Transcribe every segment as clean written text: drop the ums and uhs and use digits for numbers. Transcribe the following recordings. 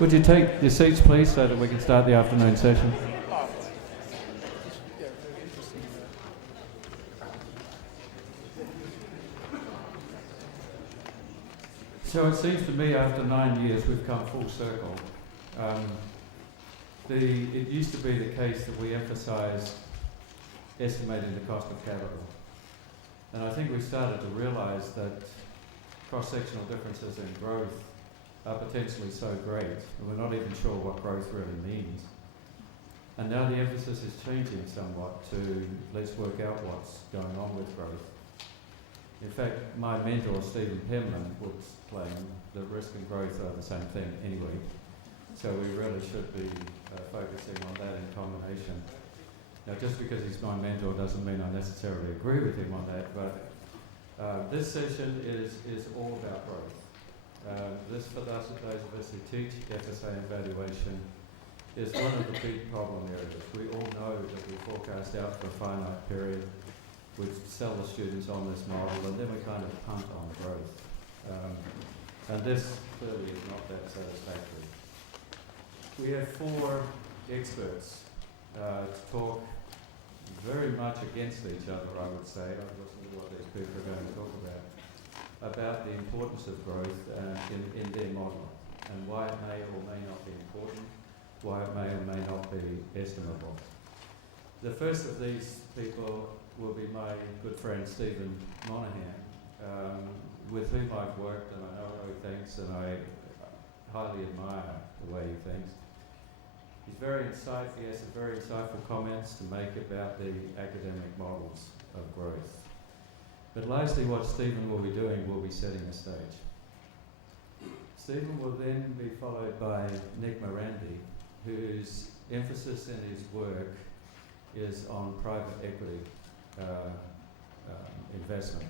Would you take your seats, please, so that we can start the afternoon session? So it seems to me after 9 years we've come full circle. It used to be the case that we emphasised estimating the cost of capital. And I think we started to realise that cross-sectional differences in growth are potentially so great, and we're not even sure what growth really means. And now the emphasis is changing somewhat to let's work out what's going on with growth. In fact, my mentor, Stephen Pemman, would claim that risk and growth are the same thing anyway. So we really should be focusing on that in combination. Now, just because he's my mentor doesn't mean I necessarily agree with him on that, but this session is all about growth. This, for those of us who teach FSA and valuation, is one of the big problem areas. We all know that we forecast out for a finite period, we sell the students on this model, and then we kind of punt on growth. And this clearly is not that satisfactory. We have 4 experts to talk very much against each other, I would say. I've listened to what these people are going to talk about the importance of growth in their model, and why it may or may not be important, why it may or may not be estimable. The first of these people will be my good friend Stephen Monahan, with whom I've worked, and I know how he thinks, and I highly admire the way he thinks. He's very insightful. He has some very insightful comments to make about the academic models of growth. But largely what Stephen will be doing will be setting the stage. Stephen will then be followed by Nick Morandi, whose emphasis in his work is on private equity investment.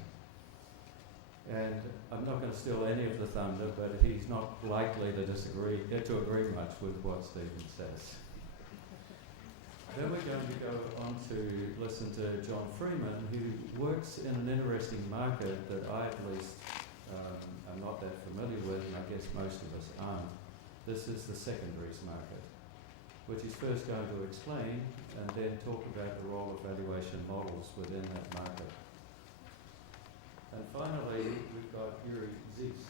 And I'm not going to steal any of the thunder, but he's not likely to agree much with what Stephen says. Then we're going to go on to listen to John Freeman, who works in an interesting market that I at least am not that familiar with, and I guess most of us aren't. This is the secondaries market, which he's first going to explain and then talk about the role of valuation models within that market. And finally, we've got Yuri Zies,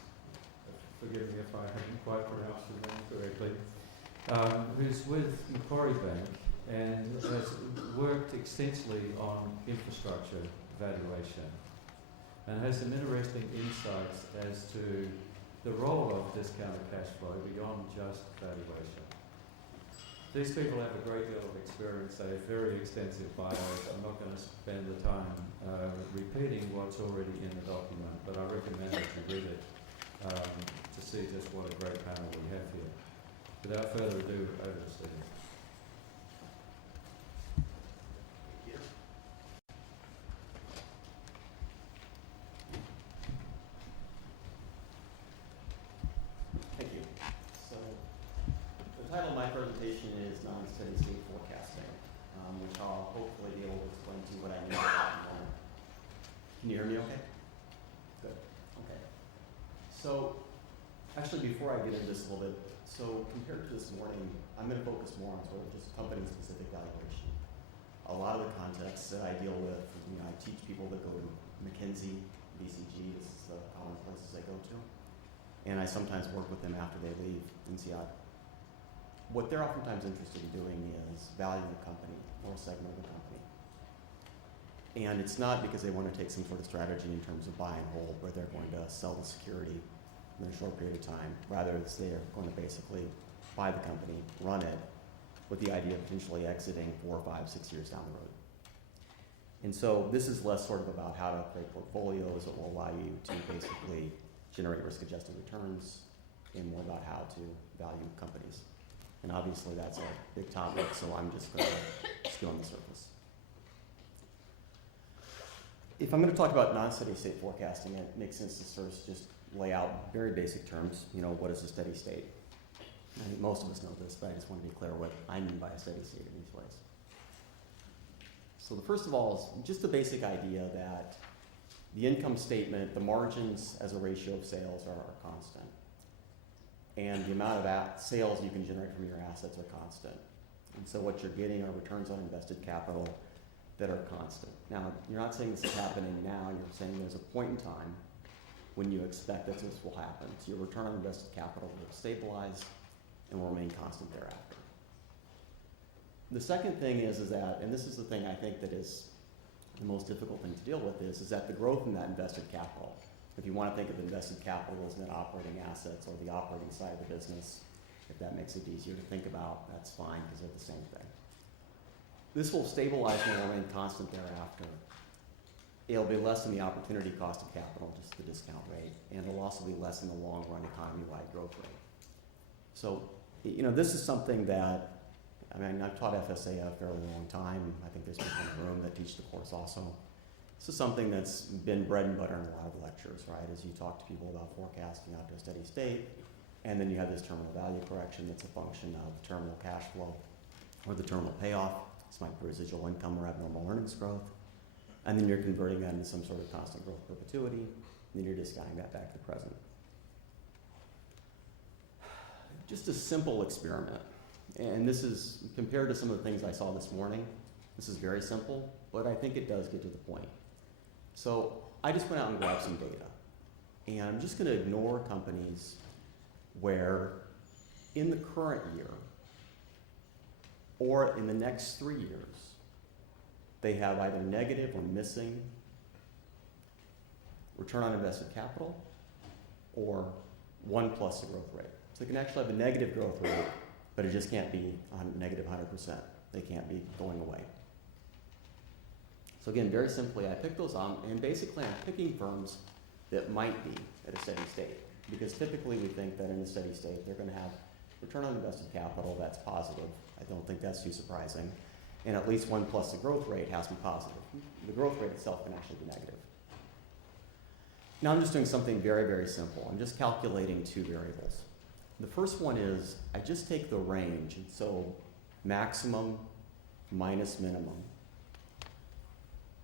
forgive me if I haven't quite pronounced his name correctly, who's with Macquarie Bank and has worked extensively on infrastructure valuation and has some interesting insights as to the role of discounted cash flow beyond just valuation. These people have a great deal of experience. They have very extensive bios. I'm not going to spend the time repeating what's already in the document, but I recommend that you read it to see just what a great panel we have here. Without further ado, over to Stephen. Thank you. So, the title of my presentation is Non-Steady State Forecasting, which I'll hopefully be able to explain to you what I mean by that in a moment. Can you hear me okay? Good. Okay. So, actually before I get into this a little bit, so compared to this morning, I'm going to focus more on sort of just company-specific valuation. A lot of the contexts that I deal with, I teach people that go to McKinsey, BCG, this is the common places I go to. And I sometimes work with them after they leave NCI. What they're oftentimes interested in doing is valuing the company or a segment of the company. And it's not because they want to take some sort of strategy in terms of buy and hold, where they're going to sell the security in a short period of time. Rather, they're going to basically buy the company, run it, with the idea of potentially exiting 4, 5, 6 years down the road. And so this is less sort of about how to create portfolios that will allow you to basically generate risk-adjusted returns, and more about how to value companies. And obviously that's a big topic, so I'm just going to skim on the surface. If I'm going to talk about non-steady state forecasting, it makes sense to sort of just lay out very basic terms. What is a steady state? I think most of us know this, but I just want to be clear what I mean by a steady state in these ways. So the first of all is just the basic idea that the income statement, the margins as a ratio of sales are constant. and the amount of sales you can generate from your assets are constant. And so what you're getting are returns on invested capital that are constant. Now, you're not saying this is happening now, you're saying there's a point in time when you expect that this will happen. So your return on invested capital will stabilize and will remain constant thereafter. The second thing is that, and this is the thing I think that is the most difficult thing to deal with, is that the growth in that invested capital, if you want to think of invested capital as net operating assets or the operating side of the business, if that makes it easier to think about, that's fine because they're the same thing. This will stabilize and will remain constant thereafter. It'll be less than the opportunity cost of capital, just the discount rate, and it'll also be less than the long run economy-wide growth rate. So, this is something that, I've taught FSA a fairly long time. I think there's people in the room that teach the course also. This is something that's been bread and butter in a lot of lectures, right? As you talk to people about forecasting out to a steady state, and then you have this terminal value correction that's a function of terminal cash flow or the terminal payoff. This might be residual income or abnormal earnings growth. And then you're converting that into some sort of constant growth perpetuity, and then you're discounting that back to the present. Just a simple experiment. And this is, compared to some of the things I saw this morning, this is very simple, but I think it does get to the point. So I just went out and grabbed some data. And I'm just going to ignore companies where in the current year or in the next 3 years, they have either negative or missing return on invested capital or 1 plus the growth rate. So they can actually have a negative growth rate, but it just can't be negative 100%. They can't be going away. So again, very simply, I picked those on, and basically I'm picking firms that might be at a steady state, because typically we think that in a steady state they're going to have return on invested capital that's positive. I don't think that's too surprising. And at least 1 plus the growth rate has to be positive. The growth rate itself can actually be negative. Now I'm just doing something very, very simple. I'm just calculating 2 variables. The first one is I just take the range, and so maximum minus minimum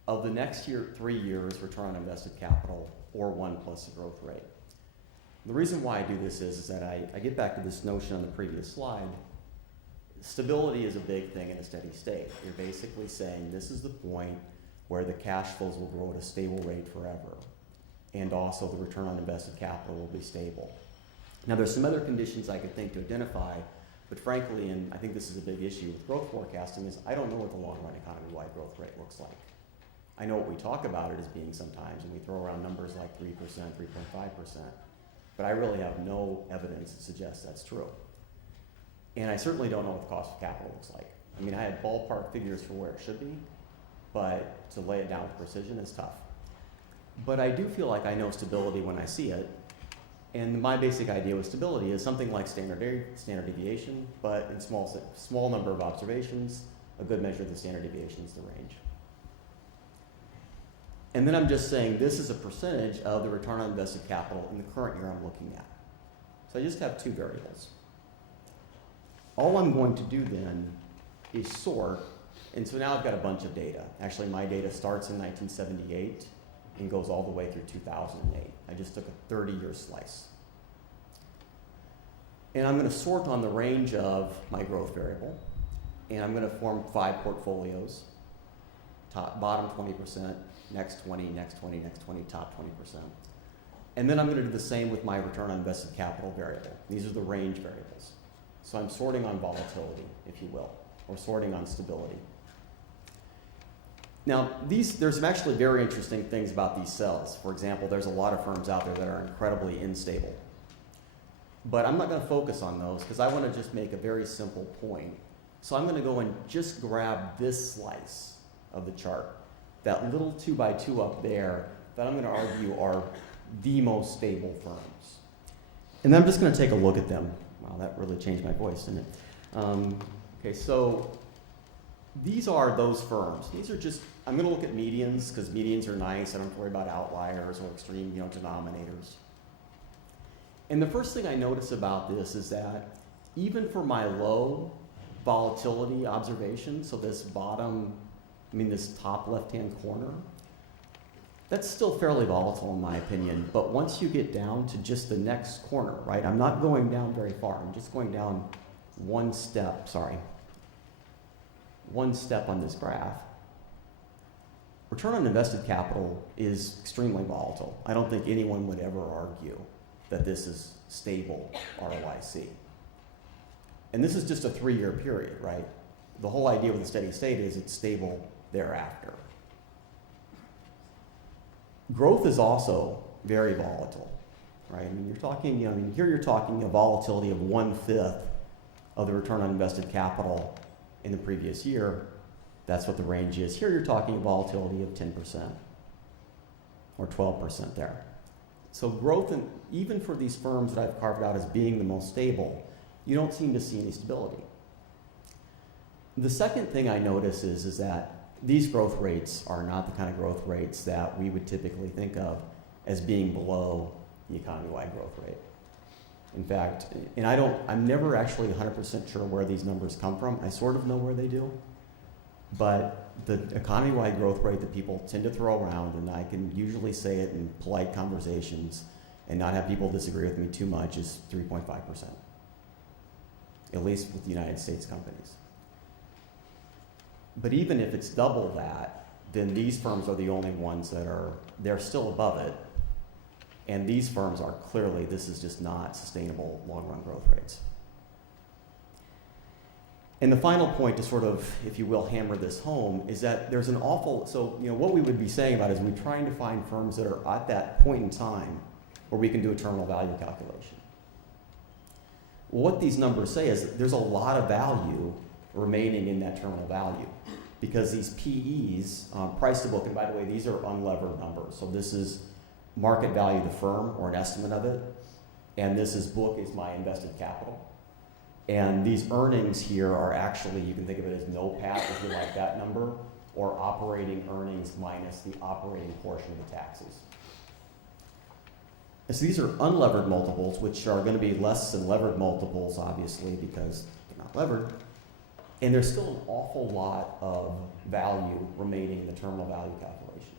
of the next 3 years return on invested capital or 1 plus the growth rate. The reason why I do this is that I get back to this notion on the previous slide. Stability is a big thing in a steady state. You're basically saying this is the point where the cash flows will grow at a stable rate forever, and also the return on invested capital will be stable. Now there's some other conditions I could think to identify, but frankly, and I think this is a big issue with growth forecasting, is I don't know what the long run economy-wide growth rate looks like. I know what we talk about it as being sometimes, and we throw around numbers like 3%, 3.5%, but I really have no evidence that suggests that's true. And I certainly don't know what the cost of capital looks like. I had ballpark figures for where it should be, but to lay it down with precision is tough. But I do feel like I know stability when I see it, and my basic idea with stability is something like standard deviation, but in small number of observations, a good measure of the standard deviation is the range. And then I'm just saying this is a percentage of the return on invested capital in the current year I'm looking at. So I just have 2 variables. All I'm going to do then is sort, and so now I've got a bunch of data. Actually, my data starts in 1978 and goes all the way through 2008. I just took a 30-year slice. And I'm going to sort on the range of my growth variable, and I'm going to form 5 portfolios. Bottom 20%, next 20, next 20, next 20, top 20%. And then I'm going to do the same with my return on invested capital variable. These are the range variables. So I'm sorting on volatility, if you will, or sorting on stability. Now, there's some actually very interesting things about these cells. For example, there's a lot of firms out there that are incredibly unstable. But I'm not going to focus on those because I want to just make a very simple point. So I'm going to go and just grab this slice of the chart, that little 2x2 up there that I'm going to argue are the most stable firms. And then I'm just going to take a look at them. Wow, that really changed my voice, didn't it? Okay, so these are those firms. These are just, I'm going to look at medians because medians are nice. I don't have to worry about outliers or extreme denominators. And the first thing I notice about this is that even for my low volatility observation, so this top left-hand corner, That's still fairly volatile in my opinion, but once you get down to just the next corner, right? I'm not going down very far, I'm just going down one step on this graph. Return on invested capital is extremely volatile. I don't think anyone would ever argue that this is stable ROIC. And this is just a 3-year period, right? The whole idea with a steady state is it's stable thereafter. Growth is also very volatile, right? I mean, you're talking, here you're talking a volatility of 1/5 of the return on invested capital in the previous year. That's what the range is. Here you're talking a volatility of 10% or 12% there. So growth, even for these firms that I've carved out as being the most stable, you don't seem to see any stability. The second thing I notice is that these growth rates are not the kind of growth rates that we would typically think of as being below the economy-wide growth rate. In fact, and I'm never actually 100% sure where these numbers come from. I sort of know where they do, but the economy-wide growth rate that people tend to throw around, and I can usually say it in polite conversations and not have people disagree with me too much, is 3.5%, at least with the United States companies. But even if it's double that, then these firms are the only ones they're still above it. And these firms are clearly, this is just not sustainable long-run growth rates. And the final point to sort of, if you will, hammer this home is that there's an what we would be saying about is we're trying to find firms that are at that point in time where we can do a terminal value calculation. Well, what these numbers say is that there's a lot of value remaining in that terminal value because these PEs, price to book, and by the way, these are unlevered numbers. So this is market value of the firm or an estimate of it, and this is book is my invested capital. And these earnings here are actually, you can think of it as NOPAT if you like that number, or operating earnings minus the operating portion of the taxes. And so these are unlevered multiples, which are going to be less than levered multiples, obviously, because they're not levered. And there's still an awful lot of value remaining in the terminal value calculation.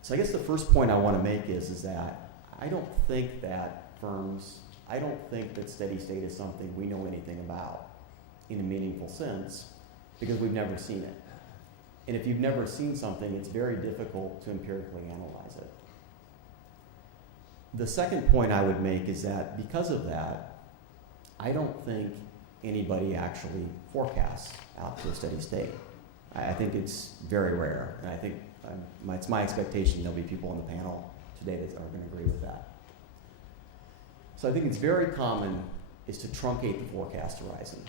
So I guess the first point I want to make is that I don't think that steady state is something we know anything about in a meaningful sense because we've never seen it. And if you've never seen something, it's very difficult to empirically analyze it. The second point I would make is that because of that, I don't think anybody actually forecasts out to a steady state. I think it's very rare, and I think it's my expectation there'll be people on the panel today that are going to agree with that. So I think it's very common is to truncate the forecast horizon.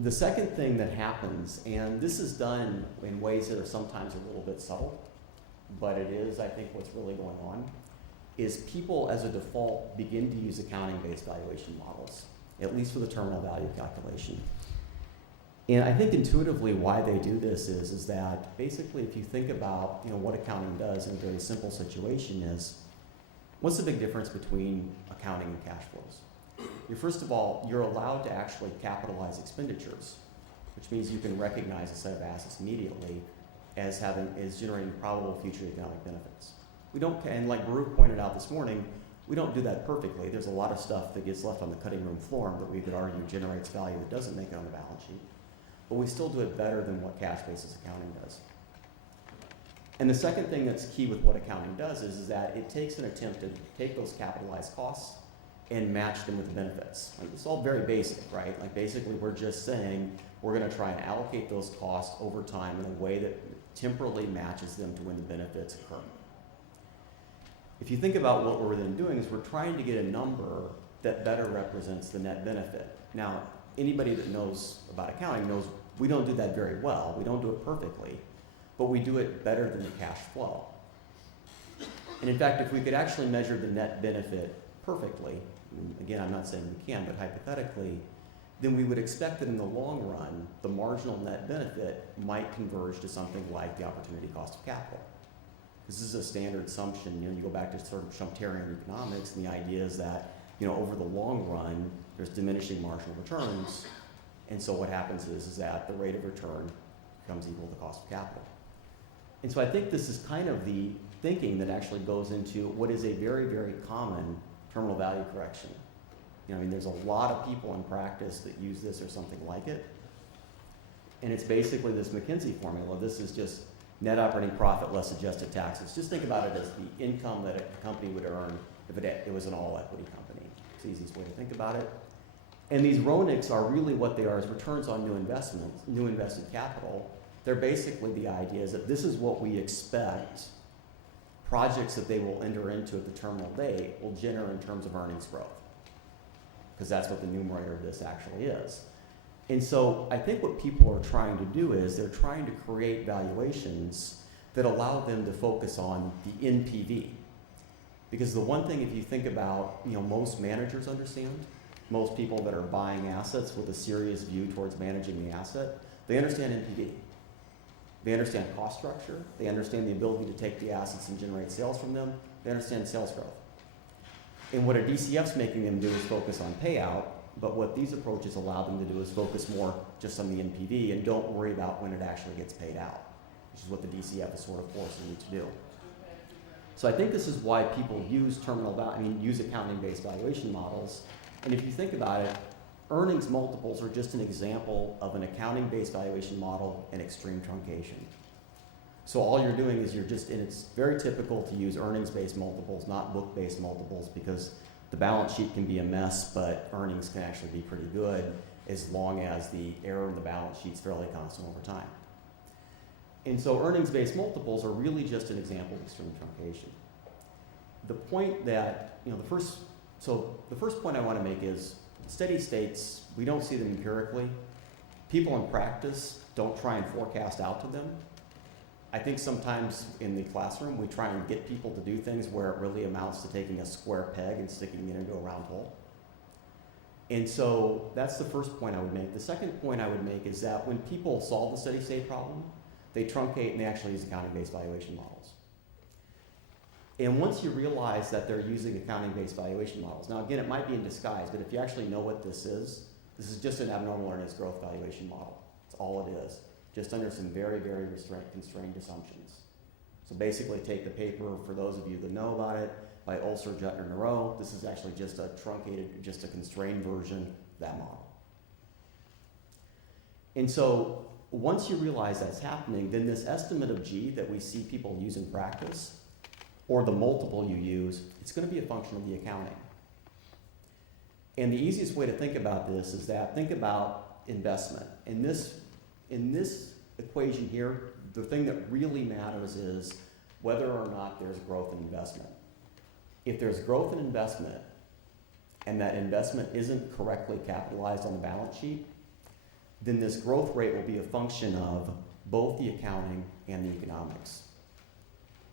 The second thing that happens, and this is done in ways that are sometimes a little bit subtle, but it is, I think, what's really going on, is people as a default begin to use accounting-based valuation models, at least for the terminal value calculation. And I think intuitively why they do this is that basically if you think about what accounting does in a very simple situation is, what's the big difference between accounting and cash flows? First of all, you're allowed to actually capitalize expenditures, which means you can recognize a set of assets immediately as generating probable future economic benefits. We don't, and like Baruch pointed out this morning, we don't do that perfectly. There's a lot of stuff that gets left on the cutting room floor that we could argue generates value that doesn't make it on the balance sheet. But we still do it better than what cash basis accounting does. And the second thing that's key with what accounting does is that it takes an attempt to take those capitalized costs and match them with the benefits. Like, it's all very basic, right? Like basically we're just saying we're going to try and allocate those costs over time in a way that temporally matches them to when the benefits occur. If you think about what we're then doing is we're trying to get a number that better represents the net benefit. Now, anybody that knows about accounting knows we don't do that very well. We don't do it perfectly, but we do it better than the cash flow. And in fact, if we could actually measure the net benefit perfectly, again, I'm not saying we can, but hypothetically, then we would expect that in the long run, the marginal net benefit might converge to something like the opportunity cost of capital. This is a standard assumption. You go back to sort of Schumpeterian economics, and the idea is that over the long run, there's diminishing marginal returns, and so what happens is that the rate of return becomes equal to the cost of capital. And so I think this is kind of the thinking that actually goes into what is a very, very common terminal value correction. You know, I mean, there's a lot of people in practice that use this or something like it. And it's basically this McKinsey formula. This is just net operating profit less adjusted taxes. Just think about it as the income that a company would earn if it was an all-equity company. It's the easiest way to think about it. And these RONICs are really what they are, is returns on new investments, new invested capital. They're basically the idea is that this is what we expect projects that they will enter into at the terminal date will generate in terms of earnings growth. Because that's what the numerator of this actually is. And so I think what people are trying to do is they're trying to create valuations that allow them to focus on the NPV. Because the one thing, if you think about, you know, most managers understand, most people that are buying assets with a serious view towards managing the asset, they understand NPV. They understand cost structure. They understand the ability to take the assets and generate sales from them. They understand sales growth. And what a DCF's making them do is focus on payout, but what these approaches allow them to do is focus more just on the NPV and don't worry about when it actually gets paid out, which is what the DCF is sort of forcing you to do. So I think this is why people use use accounting-based valuation models. And if you think about it, earnings multiples are just an example of an accounting-based valuation model and extreme truncation. So all you're doing is and it's very typical to use earnings-based multiples, not book-based multiples, because the balance sheet can be a mess, but earnings can actually be pretty good as long as the error in the balance sheet is fairly constant over time. And so earnings-based multiples are really just an example of extreme truncation. The point that, the first point I want to make is steady states, we don't see them empirically. People in practice don't try and forecast out to them. I think sometimes in the classroom we try and get people to do things where it really amounts to taking a square peg and sticking it into a round hole. And so that's the first point I would make. The second point I would make is that when people solve the steady state problem, they truncate and they actually use accounting-based valuation models. And once you realize that they're using accounting-based valuation models, now again, it might be in disguise, but if you actually know what this is just an abnormal earnings growth valuation model. That's all it is, just under some very, very constrained assumptions. So basically take the paper, for those of you that know about it, by Ulster, Juttner, Nero. This is actually just a truncated, just a constrained version of that model. And so once you realize that's happening, then this estimate of G that we see people use in practice, or the multiple you use, it's going to be a function of the accounting. And the easiest way to think about this is that think about investment. In this equation here, the thing that really matters is whether or not there's growth in investment. If there's growth in investment and that investment isn't correctly capitalized on the balance sheet, then this growth rate will be a function of both the accounting and the economics.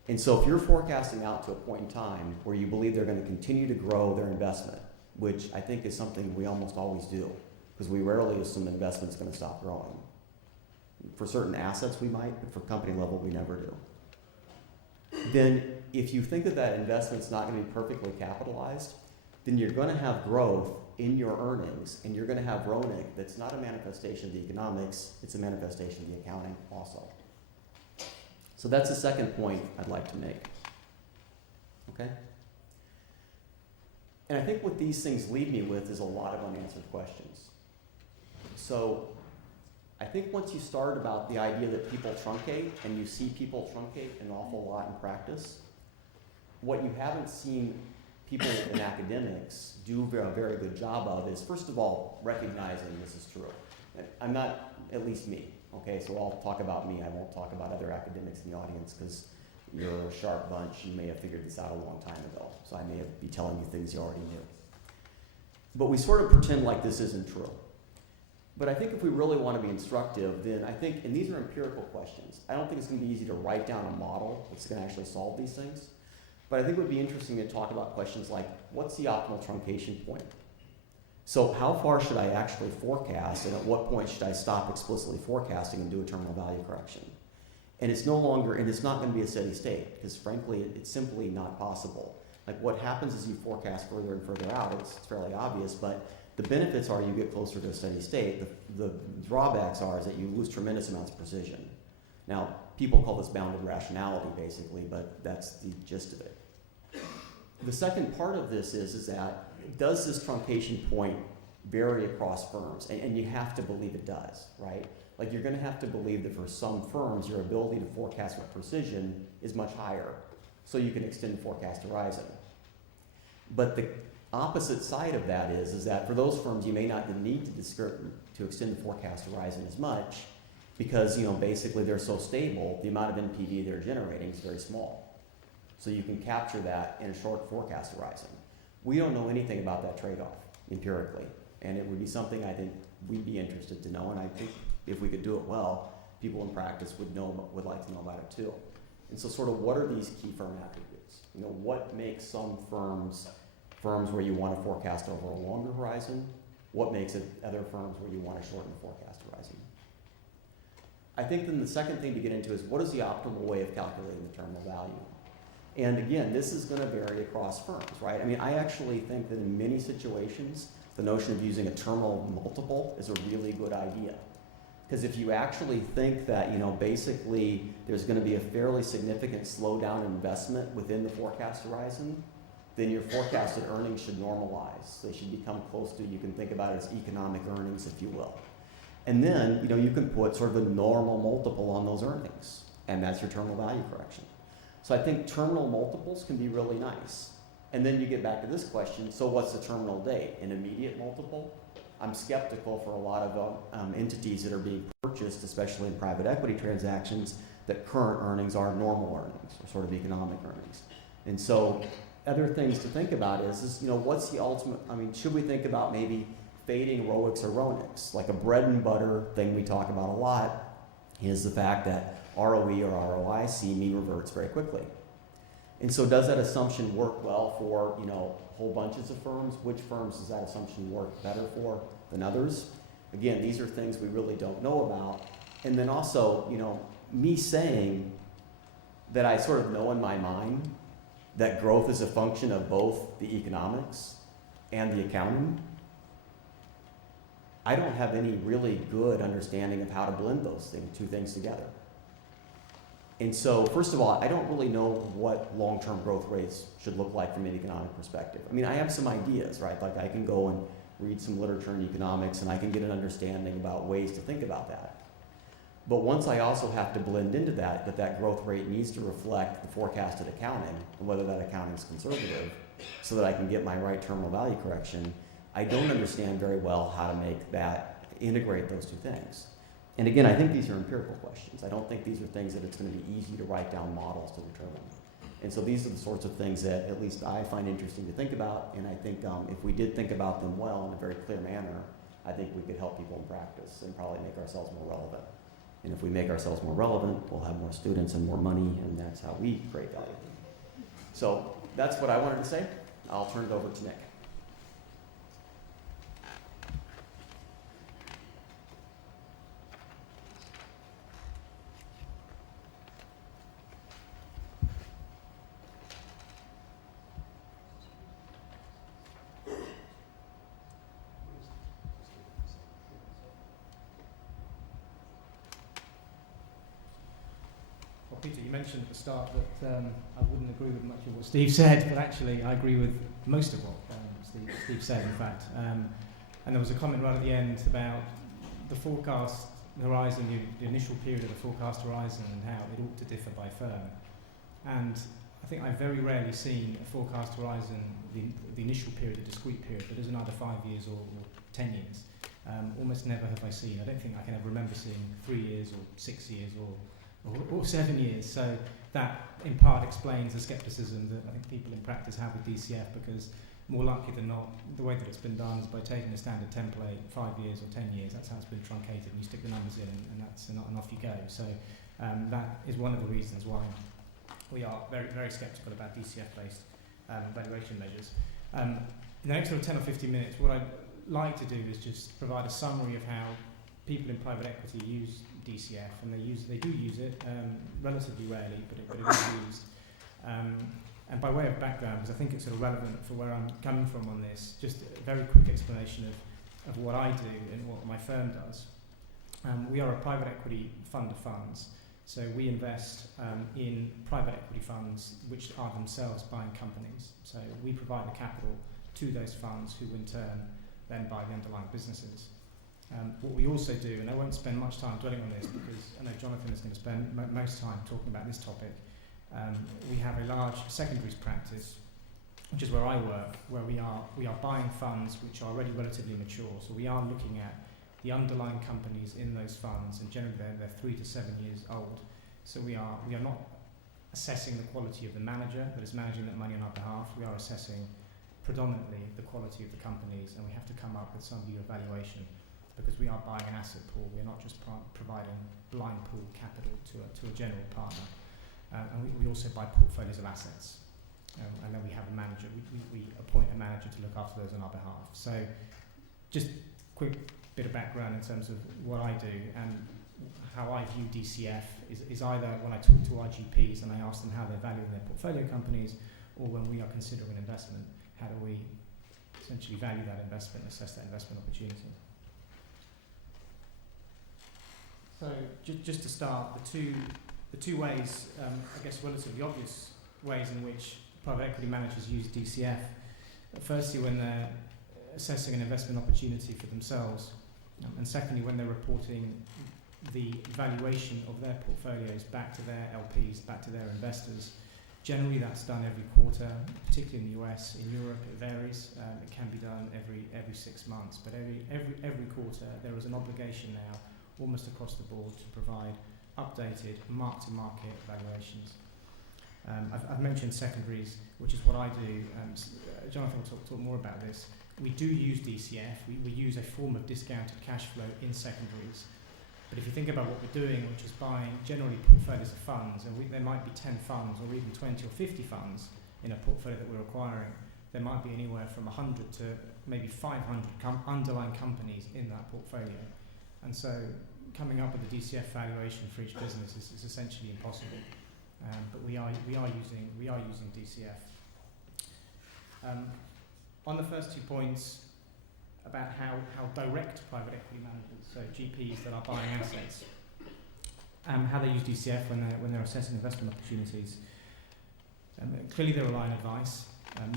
And so if you're forecasting out to a point in time where you believe they're going to continue to grow their investment, which I think is something we almost always do, because we rarely assume investment's going to stop growing. For certain assets we might, but for company level we never do. Then if you think that investment's not going to be perfectly capitalized, then you're going to have growth in your earnings, and you're going to have RONIC that's not a manifestation of the economics, it's a manifestation of the accounting also. So that's the second point I'd like to make. Okay? And I think what these things leave me with is a lot of unanswered questions. So I think once you start about the idea that people truncate, and you see people truncate an awful lot in practice, what you haven't seen people in academics do a very good job of is, first of all, recognizing this is true. I'm not, at least me, okay, so I'll talk about me. I won't talk about other academics in the audience because you're a sharp bunch. You may have figured this out a long time ago, so I may be telling you things you already knew. But we sort of pretend like this isn't true. But I think if we really want to be instructive, then I think, and these are empirical questions, I don't think it's going to be easy to write down a model that's going to actually solve these things. But I think it would be interesting to talk about questions like, what's the optimal truncation point? So how far should I actually forecast, and at what point should I stop explicitly forecasting and do a terminal value correction? And it's no longer, and it's not going to be a steady state, because frankly, it's simply not possible. Like what happens is you forecast further and further out, it's fairly obvious, but the benefits are you get closer to a steady state. The drawbacks are is that you lose tremendous amounts of precision. Now, people call this bounded rationality, basically, but that's the gist of it. The second part of this is that, does this truncation point vary across firms? And you have to believe it does, right? Like, you're going to have to believe that for some firms, your ability to forecast with precision is much higher, so you can extend the forecast horizon. But the opposite side of that is that for those firms, you may not need to extend the forecast horizon as much, because basically they're so stable, the amount of NPV they're generating is very small. So you can capture that in a short forecast horizon. We don't know anything about that trade-off empirically, and it would be something I think we'd be interested to know, and I think if we could do it well, people in practice would like to know about it too. And so sort of what are these key firm attributes? What makes some firms where you want to forecast over a longer horizon? What makes it other firms where you want to shorten the forecast horizon? I think then the second thing to get into is, what is the optimal way of calculating the terminal value? And again, this is going to vary across firms, right? I mean, I actually think that in many situations, the notion of using a terminal multiple is a really good idea. Because if you actually think that, basically there's going to be a fairly significant slowdown in investment within the forecast horizon, then your forecasted earnings should normalize. They should become close to, you can think about it as economic earnings, if you will. And then, you can put sort of a normal multiple on those earnings, and that's your terminal value correction. So I think terminal multiples can be really nice. And then you get back to this question, so what's the terminal date? An immediate multiple? I'm skeptical for a lot of entities that are being purchased, especially in private equity transactions, that current earnings are normal earnings, or sort of economic earnings. And so other things to think about is what's the ultimate, should we think about maybe fading ROICs or RONICs? Like a bread and butter thing we talk about a lot is the fact that ROE or ROIC mean reverts very quickly. And so does that assumption work well for, whole bunches of firms? Which firms does that assumption work better for than others? Again, these are things we really don't know about. And then also, me saying that I sort of know in my mind that growth is a function of both the economics and the accounting, I don't have any really good understanding of how to blend those two things together. And so, first of all, I don't really know what long-term growth rates should look like from an economic perspective. I have some ideas, right? Like I can go and read some literature in economics and I can get an understanding about ways to think about that. But once I also have to blend into that growth rate needs to reflect the forecasted accounting and whether that accounting is conservative so that I can get my right terminal value correction, I don't understand very well how to integrate those two things. And again, I think these are empirical questions. I don't think these are things that it's going to be easy to write down models to determine. And so these are the sorts of things that at least I find interesting to think about, and I think if we did think about them well in a very clear manner, I think we could help people in practice and probably make ourselves more relevant. And if we make ourselves more relevant, we'll have more students and more money, and that's how we create value. So that's what I wanted to say. I'll turn it over to Nick. Peter, you mentioned at the start that I wouldn't agree with much of what Steve said, but actually I agree with most of what Steve said, in fact. And there was a comment right at the end about the forecast horizon, the initial period of the forecast horizon, and how it ought to differ by firm. And I think I've very rarely seen a forecast horizon, the initial period, the discrete period, that isn't either 5 years or 10 years. Almost never have I seen. I don't think I can ever remember seeing 3 years or 6 years or 7 years. So that in part explains the skepticism that I think people in practice have with DCF, because more likely than not, the way that it's been done is by taking a standard template, 5 years or 10 years, that's how it's been truncated, and you stick the numbers in and off you go. So that is one of the reasons why we are very, very sceptical about DCF-based valuation measures. In the next sort of 10 or 15 minutes, what I'd like to do is just provide a summary of how people in private equity use DCF, and they do use it relatively rarely, but it is used. And by way of background, because I think it's sort of relevant for where I'm coming from on this, just a very quick explanation of what I do and what my firm does. We are a private equity fund of funds, So we invest in private equity funds which are themselves buying companies. So we provide the capital to those funds who in turn then buy the underlying businesses. What we also do, and I won't spend much time dwelling on this because I know Jonathan is going to spend most time talking about this topic, we have a large secondaries practice, which is where I work, where we are buying funds which are already relatively mature. So we are looking at the underlying companies in those funds, and generally they're 3 to 7 years old. So we are not assessing the quality of the manager that is managing that money on our behalf. We are assessing predominantly the quality of the companies, and we have to come up with some view of valuation because we are buying an asset pool. We're not just providing blind pool capital to a general partner. And we also buy portfolios of assets. And then we have a manager. We appoint a manager to look after those on our behalf. So just quick bit of background in terms of what I do and how I view DCF is either when I talk to our GPs and I ask them how they're valuing their portfolio companies, or when we are considering an investment, how do we essentially value that investment, assess that investment opportunity. So just to start, the two ways, I guess relatively obvious ways in which private equity managers use DCF. Firstly, when they're assessing an investment opportunity for themselves, and secondly, when they're reporting the valuation of their portfolios back to their LPs, back to their investors. Generally, that's done every quarter, particularly in the US. In Europe, it varies. It can be done every 6 months, but every quarter there is an obligation now, almost across the board, to provide updated mark-to-market valuations. I've mentioned secondaries, which is what I do. Jonathan will talk more about this. We do use DCF. We use a form of discounted cash flow in secondaries. But if you think about what we're doing, which is buying generally portfolios of funds, and there might be 10 funds or even 20 or 50 funds in a portfolio that we're acquiring, there might be anywhere from 100 to maybe 500 underlying companies in that portfolio. And so coming up with a DCF valuation for each business is essentially impossible. But we are using DCF. On the first 2 points about how direct private equity managers, so GPs that are buying assets, how they use DCF when they're assessing investment opportunities. Clearly they rely on advice.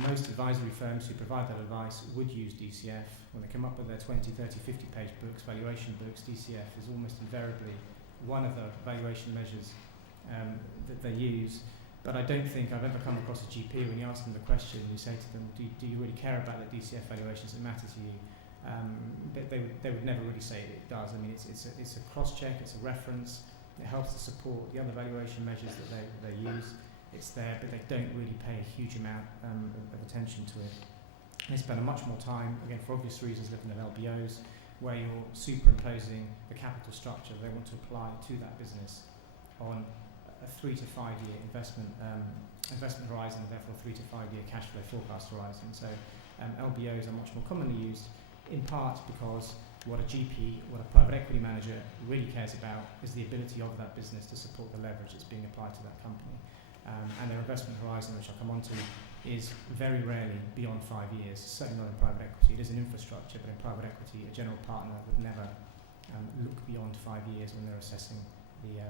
Most advisory firms who provide that advice would use DCF. When they come up with their 20, 30, 50 page books, valuation books, DCF is almost invariably one of the valuation measures that they use. But I don't think I've ever come across a GP when you ask them the question, you say to them, do you really care about the DCF valuations that matter to you? They would never really say it does. I mean, it's a cross-check, it's a reference, it helps to support the other valuation measures that they use. It's there, but they don't really pay a huge amount of attention to it. And they spend much more time, again for obvious reasons, looking at LBOs, where you're superimposing the capital structure they want to apply to that business on a 3 to 5 year investment horizon, and therefore 3 to 5 year cash flow forecast horizon. So LBOs are much more commonly used, in part because what a GP, what a private equity manager really cares about is the ability of that business to support the leverage that's being applied to that company. And their investment horizon, which I'll come on to, is very rarely beyond 5 years, certainly not in private equity. It is an infrastructure, but in private equity, a general partner would never look beyond 5 years when they're assessing the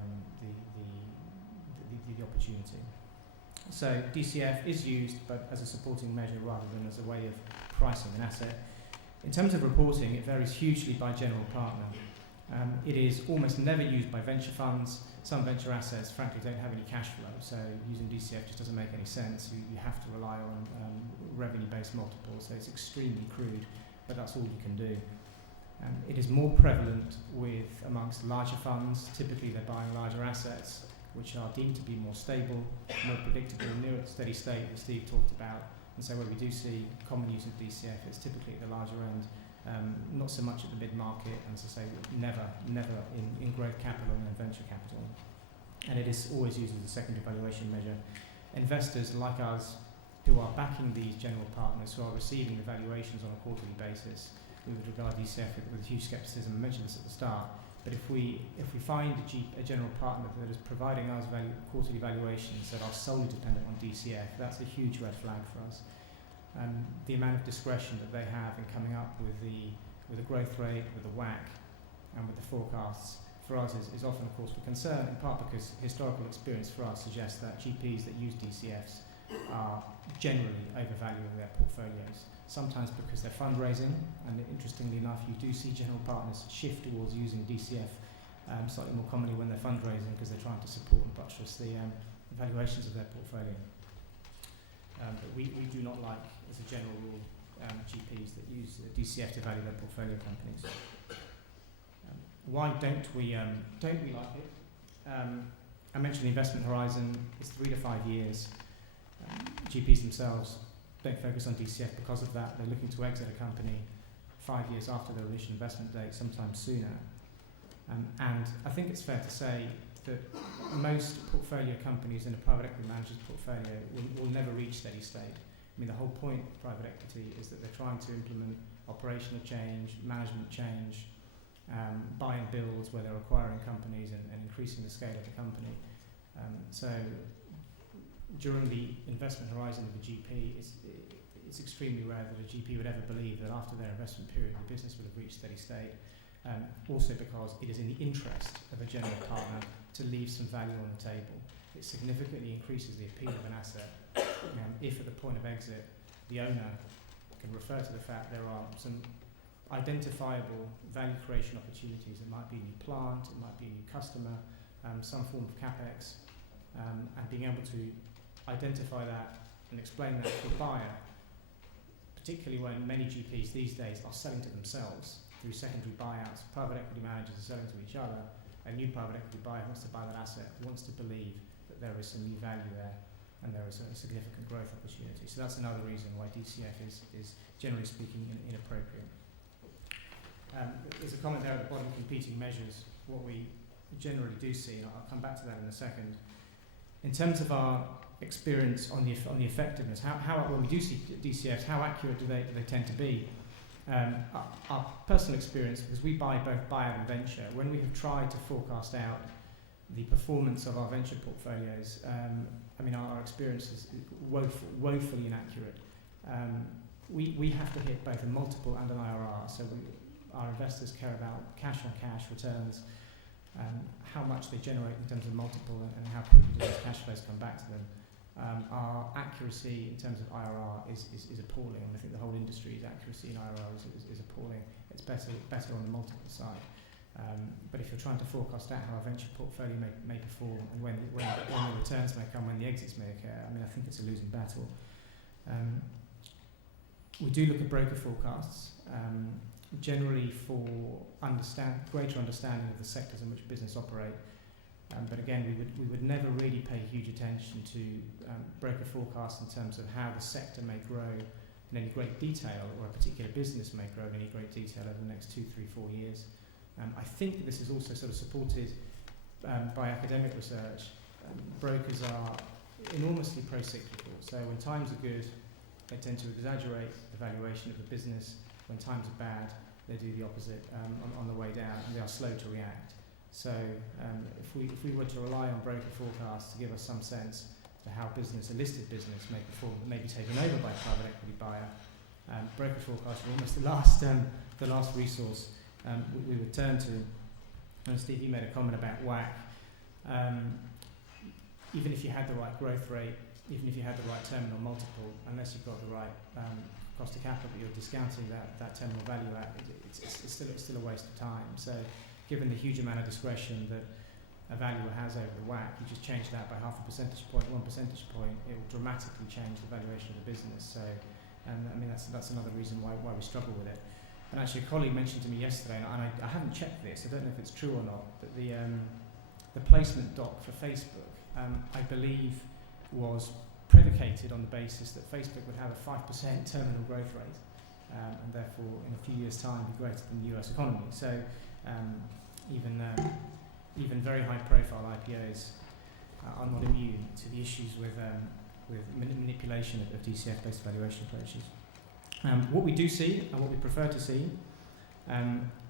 opportunity. So DCF is used, but as a supporting measure rather than as a way of pricing an asset. In terms of reporting, it varies hugely by general partner. It is almost never used by venture funds. Some venture assets, frankly, don't have any cash flow, so using DCF just doesn't make any sense. You have to rely on revenue-based multiples, so it's extremely crude, but that's all you can do. It is more prevalent amongst larger funds. Typically, they're buying larger assets, which are deemed to be more stable, more predictable, near steady state that Steve talked about. And so where we do see common use of DCF, it's typically at the larger end, not so much at the mid-market, and as I say, never in growth capital and venture capital. And it is always used as a secondary valuation measure. Investors like us, who are backing these general partners, who are receiving the valuations on a quarterly basis, we would regard DCF with huge scepticism. I mentioned this at the start, but if we find a general partner that is providing us quarterly valuations that are solely dependent on DCF, that's a huge red flag for us. The amount of discretion that they have in coming up with the growth rate, with the WACC, and with the forecasts for us is often, of course, for concern, in part because historical experience for us suggests that GPs that use DCFs are generally overvaluing their portfolios, sometimes because they're fundraising, and interestingly enough, you do see general partners shift towards using DCF slightly more commonly when they're fundraising because they're trying to support and buttress the valuations of their portfolio. But we do not like, as a general rule, GPs that use DCF to value their portfolio companies. Why don't we like it? I mentioned the investment horizon is 3 to 5 years. GPs themselves don't focus on DCF because of that. They're looking to exit a company 5 years after their initial investment date, sometimes sooner. And I think it's fair to say that most portfolio companies in a private equity manager's portfolio will never reach steady state. I mean, the whole point of private equity is that they're trying to implement operational change, management change, buy and builds where they're acquiring companies and increasing the scale of the company. So during the investment horizon of a GP, it's extremely rare that a GP would ever believe that after their investment period the business would have reached steady state. Also because it is in the interest of a general partner to leave some value on the table. It significantly increases the appeal of an asset if at the point of exit the owner can refer to the fact there are some identifiable value creation opportunities. It might be a new plant, it might be a new customer, some form of capex, and being able to identify that and explain that to the buyer, particularly when many GPs these days are selling to themselves through secondary buyouts. Private equity managers are selling to each other. A new private equity buyer wants to buy that asset, wants to believe that there is some new value there and there is a significant growth opportunity. So that's another reason why DCF is generally speaking inappropriate. There's a comment there at the bottom, competing measures. What we generally do see, and I'll come back to that in a second, in terms of our experience on the effectiveness, when we do see DCFs, how accurate do they tend to be? Our personal experience, because we buy both buyout and venture, when we have tried to forecast out the performance of our venture portfolios, our experience is woefully inaccurate. We have to hit both a multiple and an IRR, so our investors care about cash-on-cash returns, how much they generate in terms of multiple and how quickly do those cash flows come back to them. Our accuracy in terms of IRR is appalling, and I think the whole industry's accuracy in IRR is appalling. It's better on the multiple side. But if you're trying to forecast out how a venture portfolio may perform and when the returns may come, when the exits may occur, I think it's a losing battle. We do look at broker forecasts, generally for greater understanding of the sectors in which business operate. But again, we would never really pay huge attention to broker forecasts in terms of how the sector may grow in any great detail, or a particular business may grow in any great detail over the next 2, 3, 4 years. I think this is also sort of supported by academic research. Brokers are enormously pro-cyclical, so when times are good, they tend to exaggerate the valuation of the business. When times are bad, they do the opposite on the way down, and they are slow to react. So if we were to rely on broker forecasts to give us some sense to how a listed business may perform, that may be taken over by a private equity buyer, broker forecasts are almost the last resource we would turn to. And Steve, you made a comment about WACC. Even if you had the right growth rate, even if you had the right terminal multiple, unless you've got the right cost of capital, but you're discounting that terminal value at, it's still a waste of time. So given the huge amount of discretion that a valuer has over the WACC, you just change that by 0.5 percentage point, 1 percentage point, it will dramatically change the valuation of the business. So, that's another reason why we struggle with it. And actually, a colleague mentioned to me yesterday, and I haven't checked this, I don't know if it's true or not, but the placement doc for Facebook, I believe, was predicated on the basis that Facebook would have a 5% terminal growth rate, and therefore, in a few years' time, be greater than the US economy. So, even very high-profile IPOs are not immune to the issues with manipulation of DCF-based valuation approaches. What we do see, and what we prefer to see,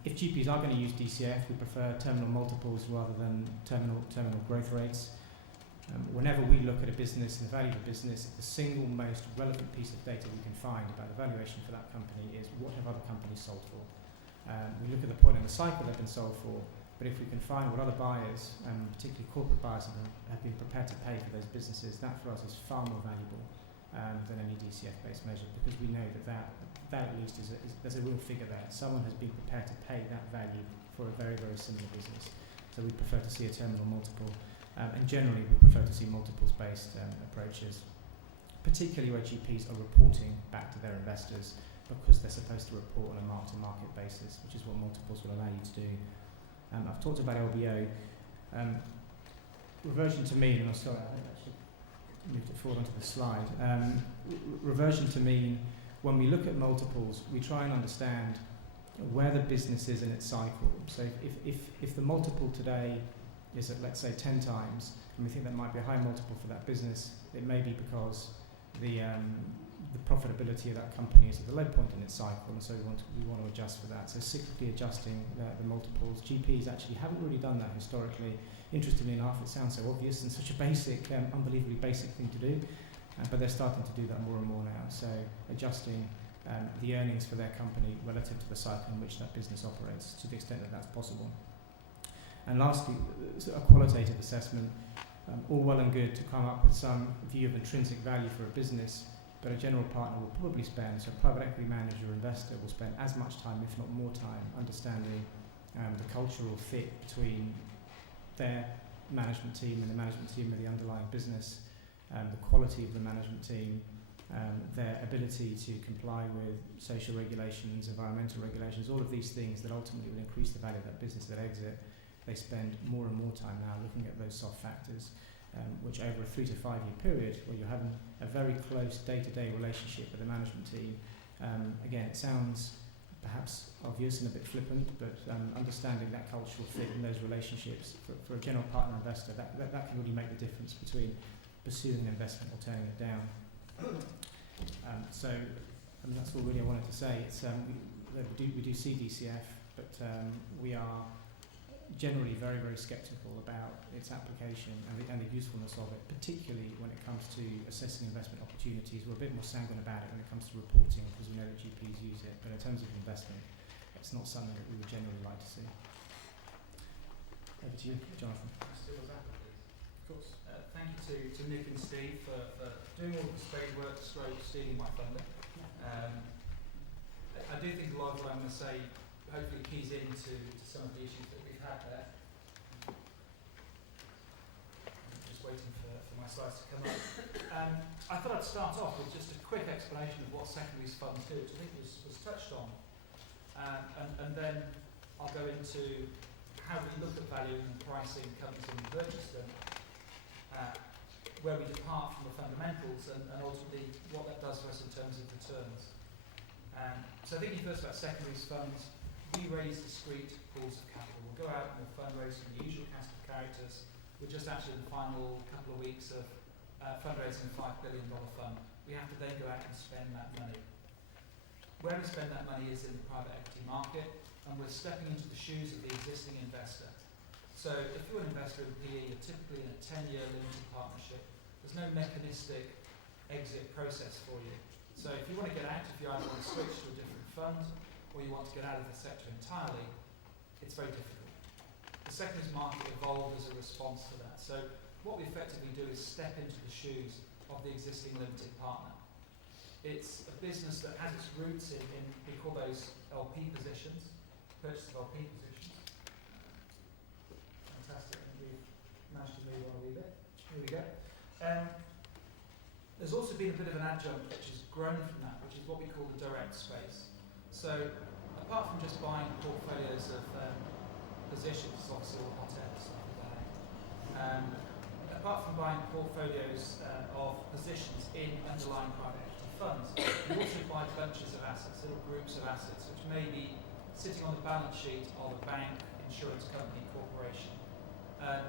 if GPs are going to use DCF, we prefer terminal multiples rather than terminal growth rates. Whenever we look at a business and the value of a business, the single most relevant piece of data we can find about the valuation for that company is what have other companies sold for. We look at the point in the cycle they've been sold for, But if we can find what other buyers, particularly corporate buyers, have been prepared to pay for those businesses, that for us is far more valuable than any DCF-based measure, because we know that at least there's a real figure there. Someone has been prepared to pay that value for a very, very similar business. So we prefer to see a terminal multiple, and generally we prefer to see multiples-based approaches, particularly where GPs are reporting back to their investors, because they're supposed to report on a mark-to-market basis, which is what multiples will allow you to do. I've talked about LBO. Reversion to mean, and I'm sorry, I think I should move it forward onto the slide. Reversion to mean, when we look at multiples, we try and understand where the business is in its cycle. So if the multiple today is at, let's say, 10 times, and we think that might be a high multiple for that business, it may be because the profitability of that company is at the low point in its cycle, and so we want to adjust for that. So cyclically adjusting the multiples. GPs actually haven't really done that historically. Interestingly enough, it sounds so obvious and such a basic, unbelievably basic thing to do, but they're starting to do that more and more now. So adjusting the earnings for their company relative to the cycle in which that business operates, to the extent that that's possible. And lastly, a qualitative assessment. All well and good to come up with some view of intrinsic value for a business, but a general partner will probably spend, so a private equity manager or investor will spend as much time, if not more time, understanding the cultural fit between their management team and the management team of the underlying business, the quality of the management team, their ability to comply with social regulations, environmental regulations, all of these things that ultimately will increase the value of that business at exit. They spend more and more time now looking at those soft factors, which over a 3 to 5 year period, where you're having a very close day-to-day relationship with the management team. Again, it sounds perhaps obvious and a bit flippant, but understanding that cultural fit in those relationships for a general partner investor, that can really make the difference between pursuing an investment or turning it down. So that's all really I wanted to say. It's, we do see DCF, but we are generally very, very sceptical about its application and the usefulness of it, particularly when it comes to assessing investment opportunities. We're a bit more sanguine about it when it comes to reporting, because we know that GPs use it, but in terms of investment, it's not something that we would generally like to see. Over to you, Jonathan. Of course. Thank you to Nick and Steve for doing all the spade work, stealing my thunder. I do think a lot of what I'm going to say hopefully keys into some of the issues that we've had there. I'm just waiting for my slides to come up. I thought I'd start off with just a quick explanation of what secondaries funds do, which I think was touched on. And then I'll go into how we look at valuing and pricing companies when we purchase them, where we depart from the fundamentals, and ultimately what that does for us in terms of returns. So thinking first about secondaries funds, we raise discrete pools of capital. We'll go out and we'll fundraise from the usual cast of characters. We're just actually in the final couple of weeks of fundraising a $5 billion fund. We have to then go out and spend that money. Where we spend that money is in the private equity market, and we're stepping into the shoes of the existing investor. So if you're an investor in PE, you're typically in a 10-year limited partnership. There's no mechanistic exit process for you. So if you want to get out, if you either want to switch to a different fund, or you want to get out of the sector entirely, it's very difficult. The secondaries market evolved as a response to that. So what we effectively do is step into the shoes of the existing limited partner. It's a business that has its roots in we call those LP positions, purchase of LP positions. Fantastic, and we've managed to move on a wee bit. Here we go. There's also been a bit of an adjunct which has grown from that, which is what we call the direct space. So apart from just buying portfolios of positions, obviously all hot air stuff like that, apart from buying portfolios of positions in underlying private equity funds, we also buy bunches of assets, little groups of assets, which may be sitting on the balance sheet of a bank, insurance company, corporation.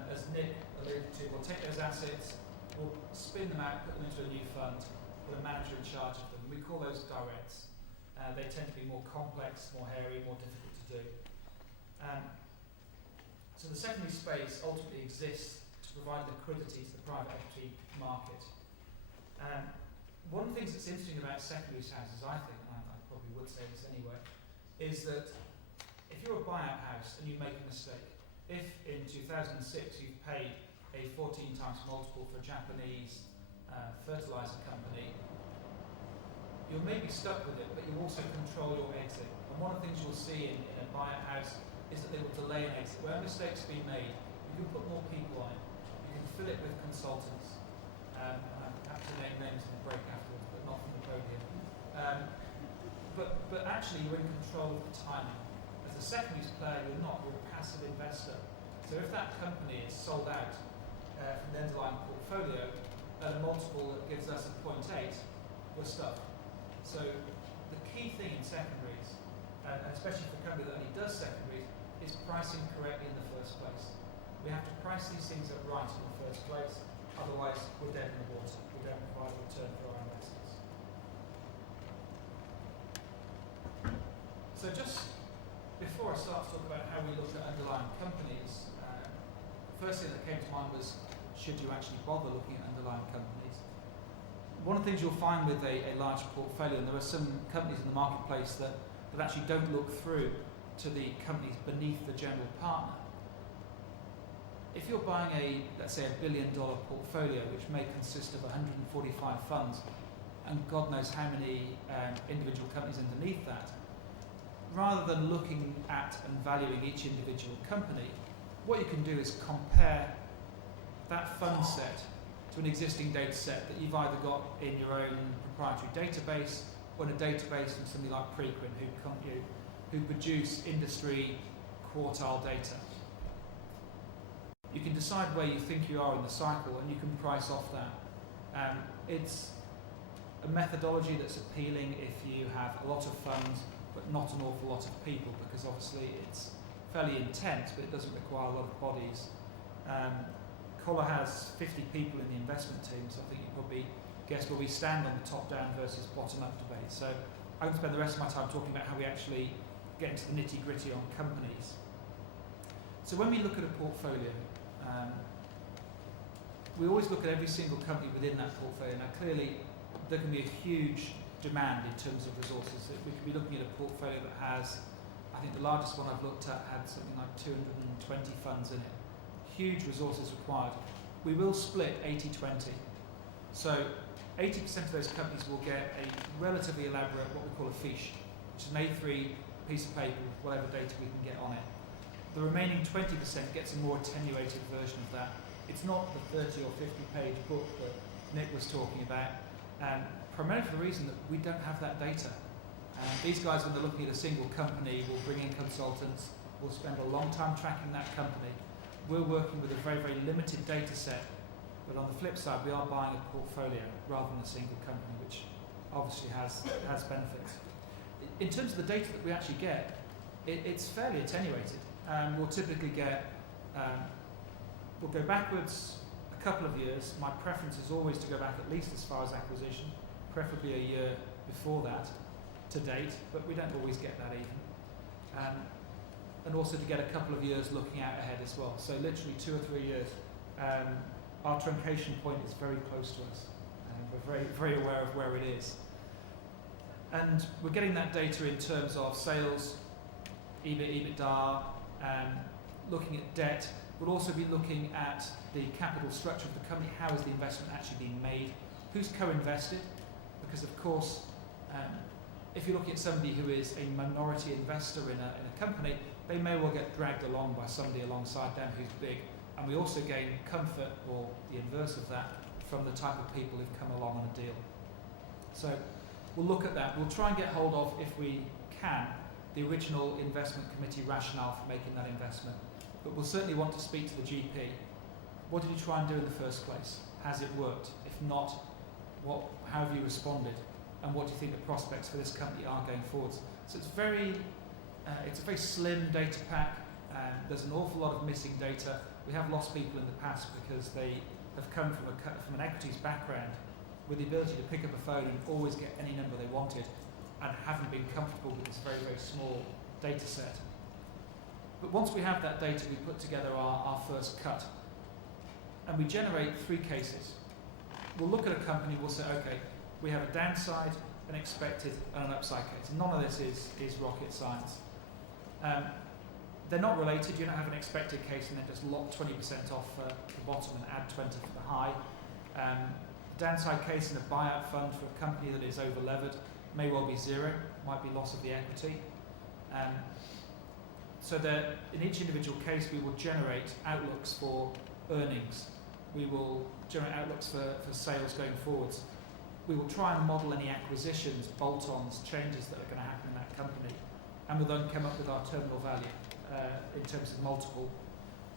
As Nick alluded to, we'll take those assets, we'll spin them out, put them into a new fund, put a manager in charge of them. We call those directs. They tend to be more complex, more hairy, more difficult to do. So the secondary space ultimately exists to provide liquidity to the private equity market. One of the things that's interesting about secondaries houses, I think, and I probably would say this anyway, is that if you're a buyout house and you make a mistake, if in 2006 you've paid a 14 times multiple for a Japanese fertilizer company, you'll maybe stuck with it, but you also control your exit. And one of the things you'll see in a buyout house is that they will delay an exit. Where mistakes have been made, you can put more people on it. You can fill it with consultants. And I'm happy to name names in the break afterwards, but not from the podium. But actually you're in control of the timing. As a secondaries player, you're not. You're a passive investor. So if that company is sold out from the underlying portfolio at a multiple that gives us a 0.8, we're stuck. So the key thing in secondaries, and especially for a company that only does secondaries, is pricing correctly in the first place. We have to price these things up right in the first place, otherwise we're dead in the water. We don't provide a return for our investors. So just before I start to talk about how we look at underlying companies, first thing that came to mind was, should you actually bother looking at underlying companies? One of the things you'll find with a large portfolio, and there are some companies in the marketplace that actually don't look through to the companies beneath the general partner. If you're buying let's say $1 billion portfolio, which may consist of 145 funds, and God knows how many individual companies underneath that, rather than looking at and valuing each individual company, what you can do is compare that fund set to an existing data set that you've either got in your own proprietary database or in a database from somebody like Preqin who produce industry quartile data. You can decide where you think you are in the cycle and you can price off that. It's a methodology that's appealing if you have a lot of funds but not an awful lot of people, because obviously it's fairly intense but it doesn't require a lot of bodies. Collar has 50 people in the investment team, so I think you probably guess where we stand on the top-down versus bottom-up debate. So I'm going to spend the rest of my time talking about how we actually get into the nitty-gritty on companies. So when we look at a portfolio, we always look at every single company within that portfolio. Now clearly there can be a huge demand in terms of resources. We could be looking at a portfolio that has, I think the largest one I've looked at had something like 220 funds in it. Huge resources required. We will split 80-20. So 80% of those companies will get a relatively elaborate, what we call a fiche, which is an A3 piece of paper with whatever data we can get on it. The remaining 20% gets a more attenuated version of that. It's not the 30 or 50 page book that Nick was talking about, primarily for the reason that we don't have that data. These guys, when they're looking at a single company, will bring in consultants, will spend a long time tracking that company. We're working with a very, very limited data set, but on the flip side, we are buying a portfolio rather than a single company, which obviously has benefits. In terms of the data that we actually get, it's fairly attenuated. We'll typically get, we'll go backwards a couple of years. My preference is always to go back at least as far as acquisition, preferably a year before that to date, but we don't always get that even. And also to get a couple of years looking out ahead as well. So literally 2 or 3 years. Our truncation point is very close to us. We're very, very aware of where it is. And we're getting that data in terms of sales, EBIT, EBITDA, looking at debt. We'll also be looking at the capital structure of the company. How is the investment actually being made? Who's co-invested? Because of course, if you're looking at somebody who is a minority investor in a company, they may well get dragged along by somebody alongside them who's big. And we also gain comfort, or the inverse of that, from the type of people who've come along on a deal. So we'll look at that. We'll try and get hold of, if we can, the original investment committee rationale for making that investment. But we'll certainly want to speak to the GP. What did you try and do in the first place? Has it worked? If not, how have you responded? And what do you think the prospects for this company are going forwards? So it's a very slim data pack. There's an awful lot of missing data. We have lost people in the past because they have come from an equities background with the ability to pick up a phone and always get any number they wanted, and haven't been comfortable with this very, very small data set. But once we have that data, we put together our first cut. And we generate 3 cases. We'll look at a company, we'll say, okay, we have a downside, an expected, and an upside case. None of this is rocket science. they're not related. You don't have an expected case and then just lock 20% off the bottom and add 20 for the high. Downside case in a buyout fund for a company that is over levered may well be zero, might be loss of the equity. So that in each individual case we will generate outlooks for earnings. We will generate outlooks for sales going forwards. We will try and model any acquisitions, bolt-ons, changes that are going to happen in that company, and we'll then come up with our terminal value in terms of multiple.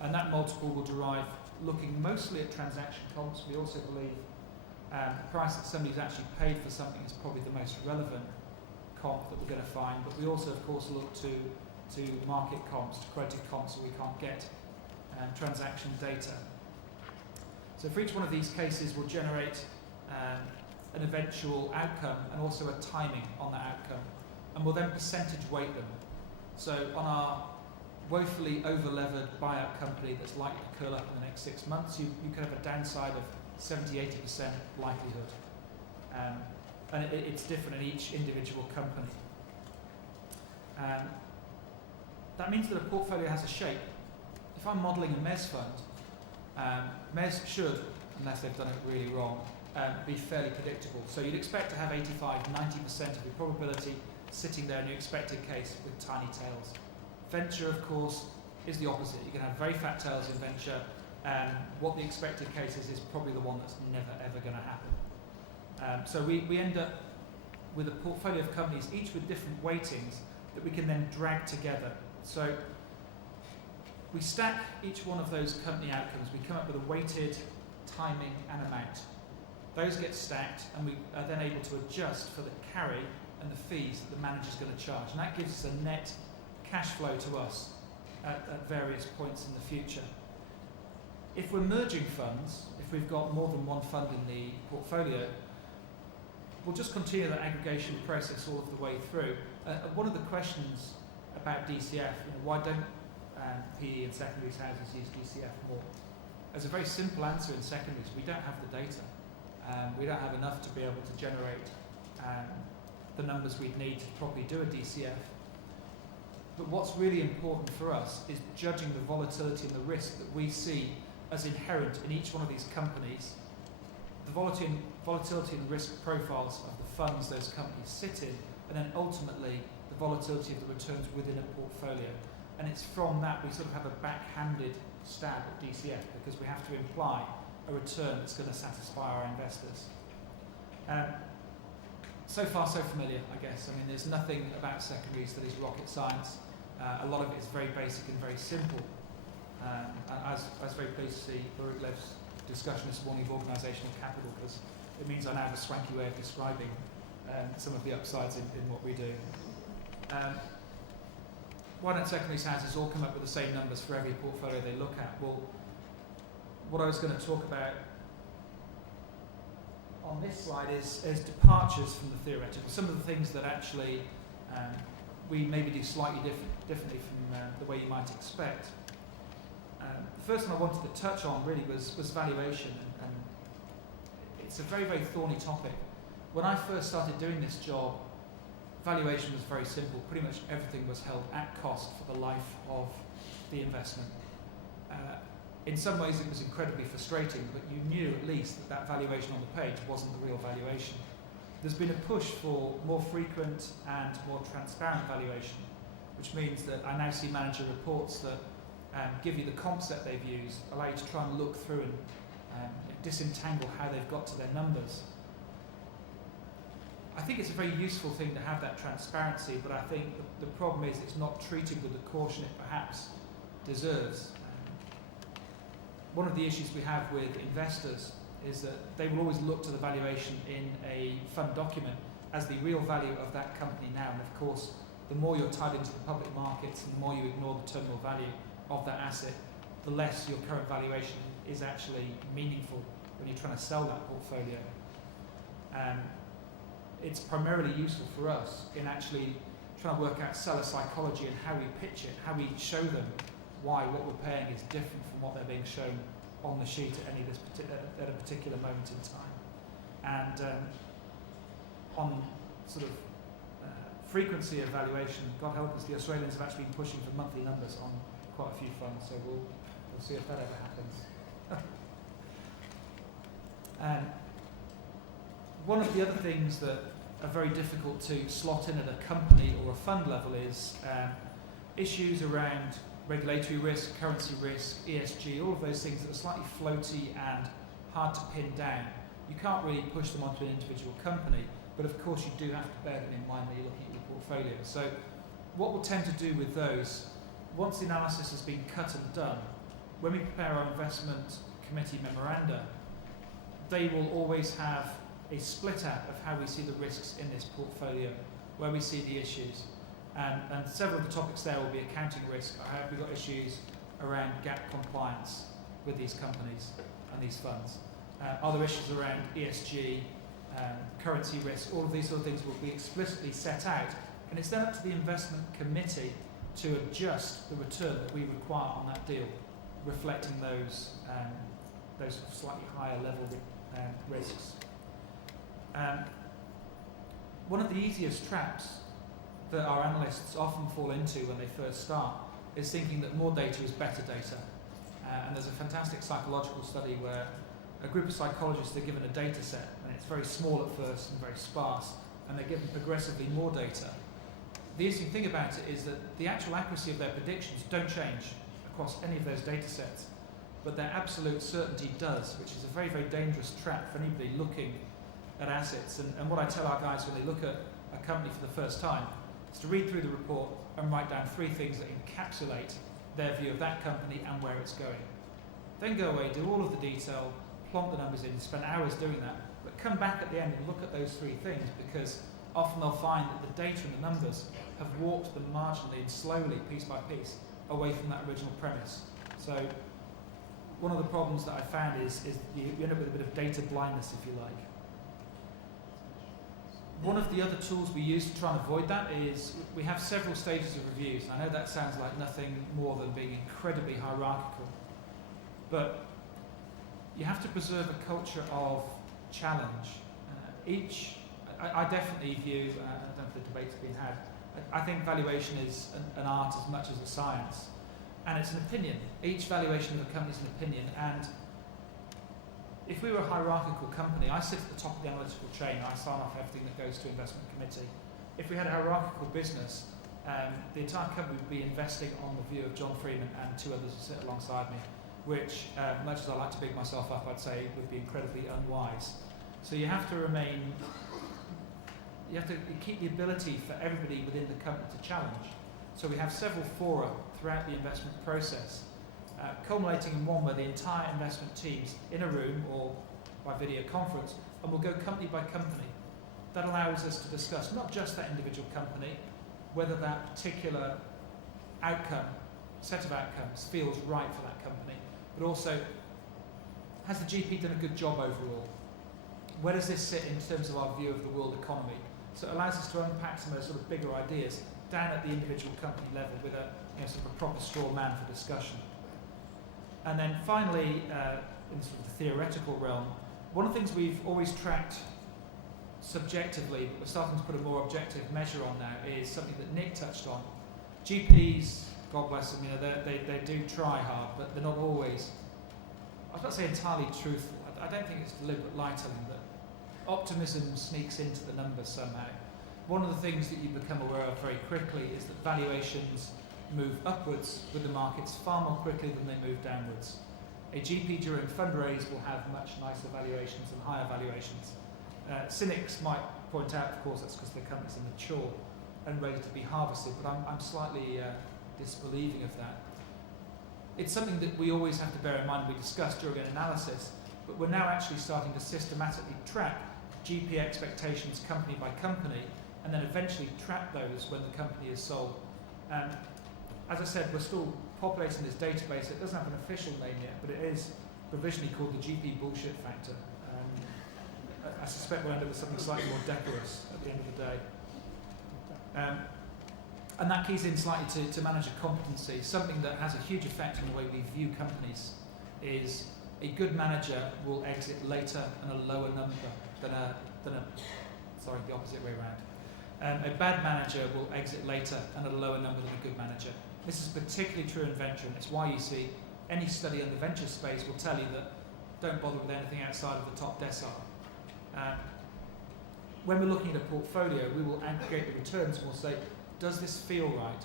And that multiple will derive looking mostly at transaction comps. We also believe the price that somebody's actually paid for something is probably the most relevant comp that we're going to find, but we also of course look to market comps, to quoted comps, so we can't get transaction data. So for each one of these cases we'll generate an eventual outcome and also a timing on that outcome, and we'll then percentage weight them. So on our woefully over-levered buyout company that's likely to curl up in the next 6 months, you could have a downside of 70-80% likelihood. And it's different in each individual company. That means that a portfolio has a shape. If I'm modelling a MES fund, MES should, unless they've done it really wrong, be fairly predictable. So you'd expect to have 85-90% of your probability sitting there in your expected case with tiny tails. Venture, of course, is the opposite. You can have very fat tails in venture, and what the expected case is probably the one that's never ever going to happen. So we end up with a portfolio of companies, each with different weightings, that we can then drag together. So we stack each one of those company outcomes. We come up with a weighted timing and amount. Those get stacked, and we are then able to adjust for the carry and the fees that the manager's going to charge. And that gives us a net cash flow to us at various points in the future. If we're merging funds, if we've got more than one fund in the portfolio, we'll just continue that aggregation process all of the way through. One of the questions about DCF, why don't PE and secondaries houses use DCF more? There's a very simple answer in secondaries. We don't have the data. We don't have enough to be able to generate the numbers we'd need to properly do a DCF. But what's really important for us is judging the volatility and the risk that we see as inherent in each one of these companies, the volatility and risk profiles of the funds those companies sit in, and then ultimately the volatility of the returns within a portfolio. And it's from that we sort of have a backhanded stab at DCF, because we have to imply a return that's going to satisfy our investors. So far so familiar, I guess. I mean, there's nothing about secondaries that is rocket science. A lot of it is very basic and very simple. I was very pleased to see Baruch Lev's discussion this morning of organisational capital, because it means I now have a swanky way of describing some of the upsides in what we do. Why don't secondaries houses all come up with the same numbers for every portfolio they look at? Well, what I was going to talk about on this slide is departures from the theoretical. Some of the things that actually we maybe do slightly differently from the way you might expect. The first one I wanted to touch on really was valuation, and it's a very, very thorny topic. When I first started doing this job, valuation was very simple. Pretty much everything was held at cost for the life of the investment. In some ways it was incredibly frustrating, but you knew at least that valuation on the page wasn't the real valuation. There's been a push for more frequent and more transparent valuation, which means that I now see manager reports that give you the comp set they've used, allow you to try and look through and disentangle how they've got to their numbers. I think it's a very useful thing to have that transparency, but I think the problem is it's not treated with the caution it perhaps deserves. One of the issues we have with investors is that they will always look to the valuation in a fund document as the real value of that company now. And of course, the more you're tied into the public markets and the more you ignore the terminal value of that asset, the less your current valuation is actually meaningful when you're trying to sell that portfolio. It's primarily useful for us in actually trying to work out seller psychology and how we pitch it, how we show them why what we're paying is different from what they're being shown on the sheet at at a particular moment in time. And on sort of frequency of valuation, God help us, the Australians have actually been pushing for monthly numbers on quite a few funds, so we'll see if that ever happens. One of the other things that are very difficult to slot in at a company or a fund level is issues around regulatory risk, currency risk, ESG, all of those things that are slightly floaty and hard to pin down. You can't really push them onto an individual company, but of course you do have to bear them in mind when you're looking at your portfolio. So what we'll tend to do with those, once the analysis has been cut and done, when we prepare our investment committee memoranda, they will always have a split out of how we see the risks in this portfolio, where we see the issues. And several of the topics there will be accounting risk. Have we got issues around GAAP compliance with these companies and these funds? Are there issues around ESG, currency risk? All of these sort of things will be explicitly set out. And it's then up to the investment committee to adjust the return that we require on that deal, reflecting those slightly higher level risks. One of the easiest traps that our analysts often fall into when they first start is thinking that more data is better data. And there's a fantastic psychological study where a group of psychologists are given a data set, and it's very small at first and very sparse, and they're given progressively more data. The interesting thing about it is that the actual accuracy of their predictions don't change across any of those data sets, but their absolute certainty does, which is a very, very dangerous trap for anybody looking at assets. And what I tell our guys when they look at a company for the first time is to read through the report and write down 3 things that encapsulate their view of that company and where it's going. Then go away, do all of the detail, plonk the numbers in, spend hours doing that, but come back at the end and look at those 3 things, because often they'll find that the data and the numbers have walked them marginally and slowly, piece by piece, away from that original premise. So one of the problems that I found is you end up with a bit of data blindness, if you like. One of the other tools we use to try and avoid that is we have several stages of reviews. I know that sounds like nothing more than being incredibly hierarchical, but you have to preserve a culture of challenge. I definitely view, I don't know if the debate's been had, I think valuation is an art as much as a science, and it's an opinion. Each valuation of a company is an opinion, and if we were a hierarchical company, I sit at the top of the analytical chain, I sign off everything that goes to investment committee. If we had a hierarchical business, the entire company would be investing on the view of John Freeman and 2 others who sit alongside me, which, much as I like to big myself up, I'd say would be incredibly unwise. So you have to keep the ability for everybody within the company to challenge. So we have several fora throughout the investment process, culminating in one where the entire investment team's in a room or by video conference, and we'll go company by company. That allows us to discuss not just that individual company, whether that particular outcome, set of outcomes, feels right for that company, but also, has the GP done a good job overall? Where does this sit in terms of our view of the world economy? So it allows us to unpack some of those sort of bigger ideas down at the individual company level with sort of a proper straw man for discussion. And then finally, in sort of the theoretical realm, one of the things we've always tracked subjectively, but we're starting to put a more objective measure on now, is something that Nick touched on. GPs, God bless them, they do try hard, but they're not always, I was about to say entirely truthful. I don't think it's deliberate lie-telling, but optimism sneaks into the numbers somehow. One of the things that you become aware of very quickly is that valuations move upwards with the markets far more quickly than they move downwards. A GP during fundraise will have much nicer valuations and higher valuations. Cynics might point out, of course, that's because the companies are mature and ready to be harvested, but I'm slightly disbelieving of that. It's something that we always have to bear in mind, we discuss during an analysis, but we're now actually starting to systematically track GP expectations company by company, and then eventually track those when the company is sold. As I said, we're still populating this database. It doesn't have an official name yet, but it is provisionally called the GP bullshit factor. I suspect we'll end up with something slightly more decorous at the end of the day. And that keys in slightly to manager competency. Something that has a huge effect on the way we view companies is a good manager will exit later and a lower number than the opposite way around. A bad manager will exit later and at a lower number than a good manager. This is particularly true in venture, and it's why you see any study in the venture space will tell you that don't bother with anything outside of the top decile. When we're looking at a portfolio, we will aggregate the returns and we'll say, does this feel right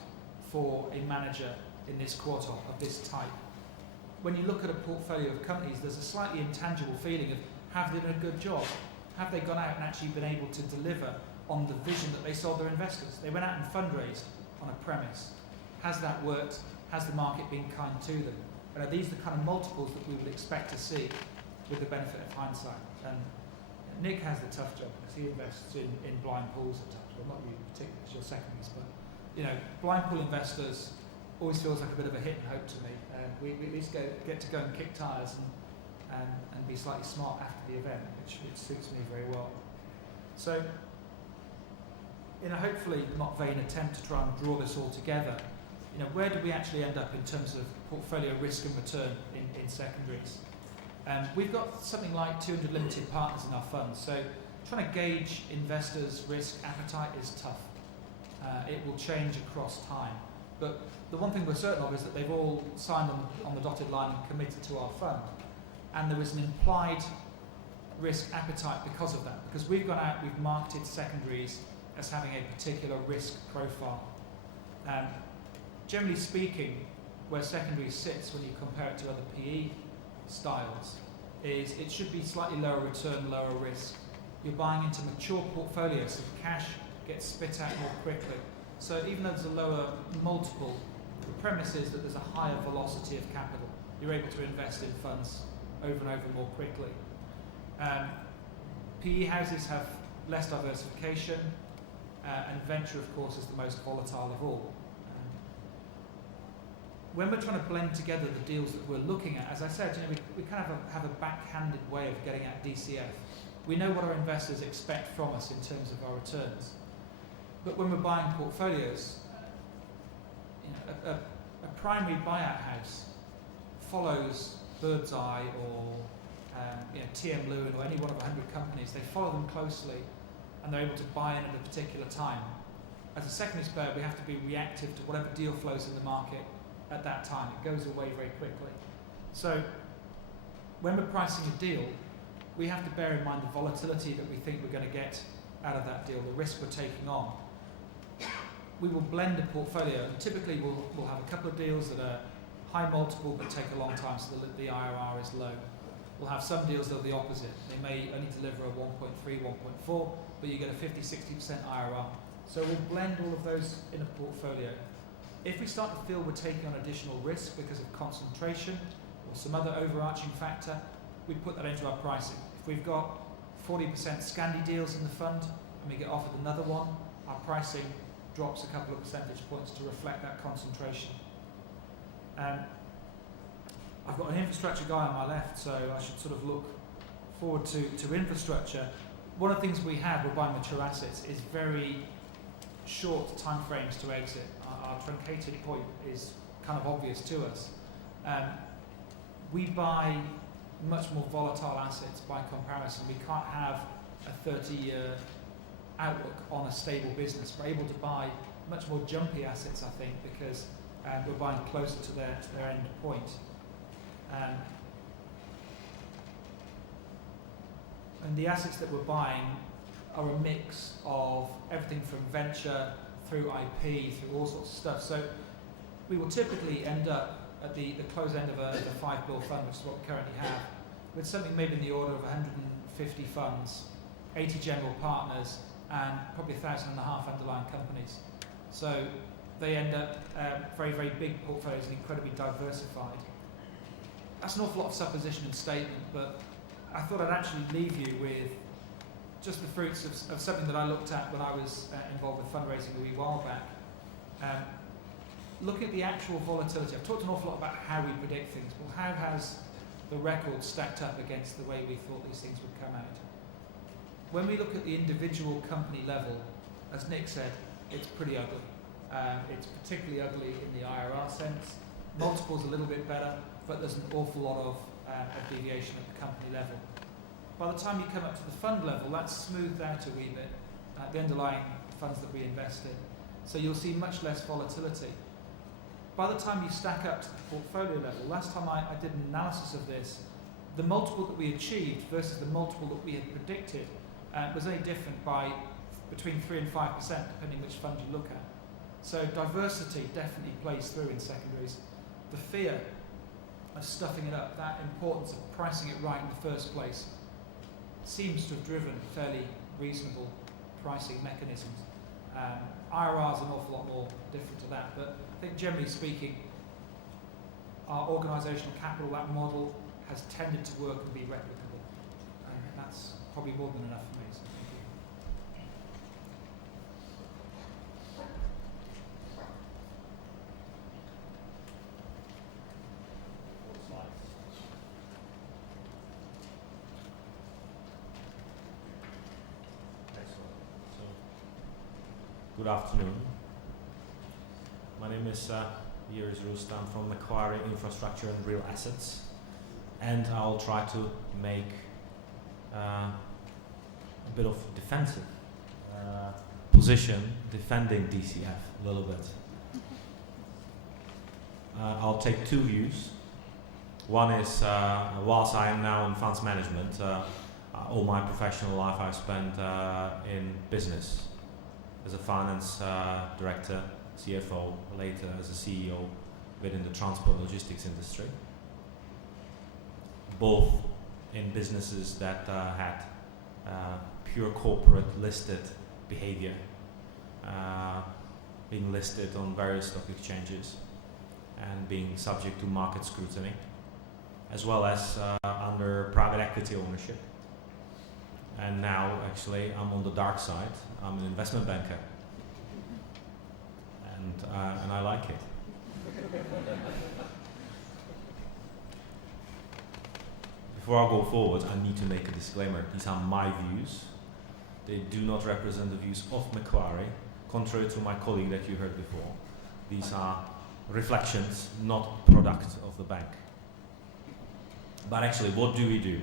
for a manager in this quartile of this type? When you look at a portfolio of companies, there's a slightly intangible feeling of, have they done a good job? Have they gone out and actually been able to deliver on the vision that they sold their investors? They went out and fundraised on a premise. Has that worked? Has the market been kind to them? And are these the kind of multiples that we would expect to see with the benefit of hindsight? And Nick has the tough job because he invests in blind pools at times. Well, not you particularly because you're secondaries, but blind pool investors always feels like a bit of a hit and hope to me. We at least get to go and kick tires and be slightly smart after the event, which suits me very well. So, in a hopefully not vain attempt to try and draw this all together, where do we actually end up in terms of portfolio risk and return in secondaries? We've got something like 200 limited partners in our funds, so trying to gauge investors' risk appetite is tough. It will change across time. But the one thing we're certain of is that they've all signed on the dotted line and committed to our fund. And there is an implied risk appetite because of that. Because we've gone out, we've marketed secondaries as having a particular risk profile. Generally speaking, where secondaries sits when you compare it to other PE styles is it should be slightly lower return, lower risk. You're buying into mature portfolios, so the cash gets spit out more quickly. So even though there's a lower multiple, the premise is that there's a higher velocity of capital. You're able to invest in funds over and over more quickly. PE houses have less diversification, and venture, of course, is the most volatile of all. When we're trying to blend together the deals that we're looking at, as I said, we kind of have a backhanded way of getting at DCF. We know what our investors expect from us in terms of our returns. But when we're buying portfolios, a primary buyout house follows Birdseye or TM Lewin or any one of 100 companies. They follow them closely and they're able to buy in at a particular time. As a secondaries player, we have to be reactive to whatever deal flows in the market at that time. It goes away very quickly. So when we're pricing a deal, we have to bear in mind the volatility that we think we're going to get out of that deal, the risk we're taking on. We will blend a portfolio, and typically we'll have a couple of deals that are high multiple but take a long time, so the IRR is low. We'll have some deals that are the opposite. They may only deliver a 1.3, 1.4, but you get a 50, 60% IRR. So we'll blend all of those in a portfolio. If we start to feel we're taking on additional risk because of concentration or some other overarching factor, we put that into our pricing. If we've got 40% Scandi deals in the fund and we get offered another one, our pricing drops a couple of percentage points to reflect that concentration. I've got an infrastructure guy on my left, so I should sort of look forward to infrastructure. One of the things we have with buying mature assets is very short time frames to exit. Our truncated point is kind of obvious to us. We buy much more volatile assets by comparison. We can't have a 30-year outlook on a stable business. We're able to buy much more jumpy assets, I think, because we're buying closer to their end point. And the assets that we're buying are a mix of everything from venture through IP, through all sorts of stuff. So we will typically end up at the close end of a 5 bill fund, which is what we currently have, with something maybe in the order of 150 funds, 80 general partners, and probably 1,500 underlying companies. So they end up very, very big portfolios and incredibly diversified. That's an awful lot of supposition and statement, but I thought I'd actually leave you with just the fruits of something that I looked at when I was involved with fundraising a wee while back. Look at the actual volatility. I've talked an awful lot about how we predict things. Well, how has the record stacked up against the way we thought these things would come out? When we look at the individual company level, as Nick said, it's pretty ugly. It's particularly ugly in the IRR sense. Multiples a little bit better, but there's an awful lot of deviation at the company level. By the time you come up to the fund level, that's smoothed out a wee bit. The underlying funds that we invest in. So you'll see much less volatility. By the time you stack up to the portfolio level, last time I did an analysis of this, the multiple that we achieved versus the multiple that we had predicted was only different by between 3 and 5%, depending which fund you look at. So diversity definitely plays through in secondaries. The fear of stuffing it up, that importance of pricing it right in the first place, seems to have driven fairly reasonable pricing mechanisms. IRR is an awful lot more different to that, but I think generally speaking, our organisational capital, that model, has tended to work and be replicable. And that's probably more than enough for me. So thank you. Good afternoon. My name is Iris Roest. I'm from Macquarie Infrastructure and Real Assets, and I'll try to make a bit of defensive position defending DCF a little bit. I'll take two views. One is, whilst I am now in funds management, all my professional life I've spent in business as a finance director, CFO, later as a CEO within the transport logistics industry. Both in businesses that had pure corporate listed behavior, being listed on various stock exchanges and being subject to market scrutiny, as well as under private equity ownership. And now, actually, I'm on the dark side. I'm an investment banker, and I like it. Before I go forward, I need to make a disclaimer. These are my views. They do not represent the views of Macquarie, contrary to my colleague that you heard before. These are reflections, not products of the bank. But actually, what do we do?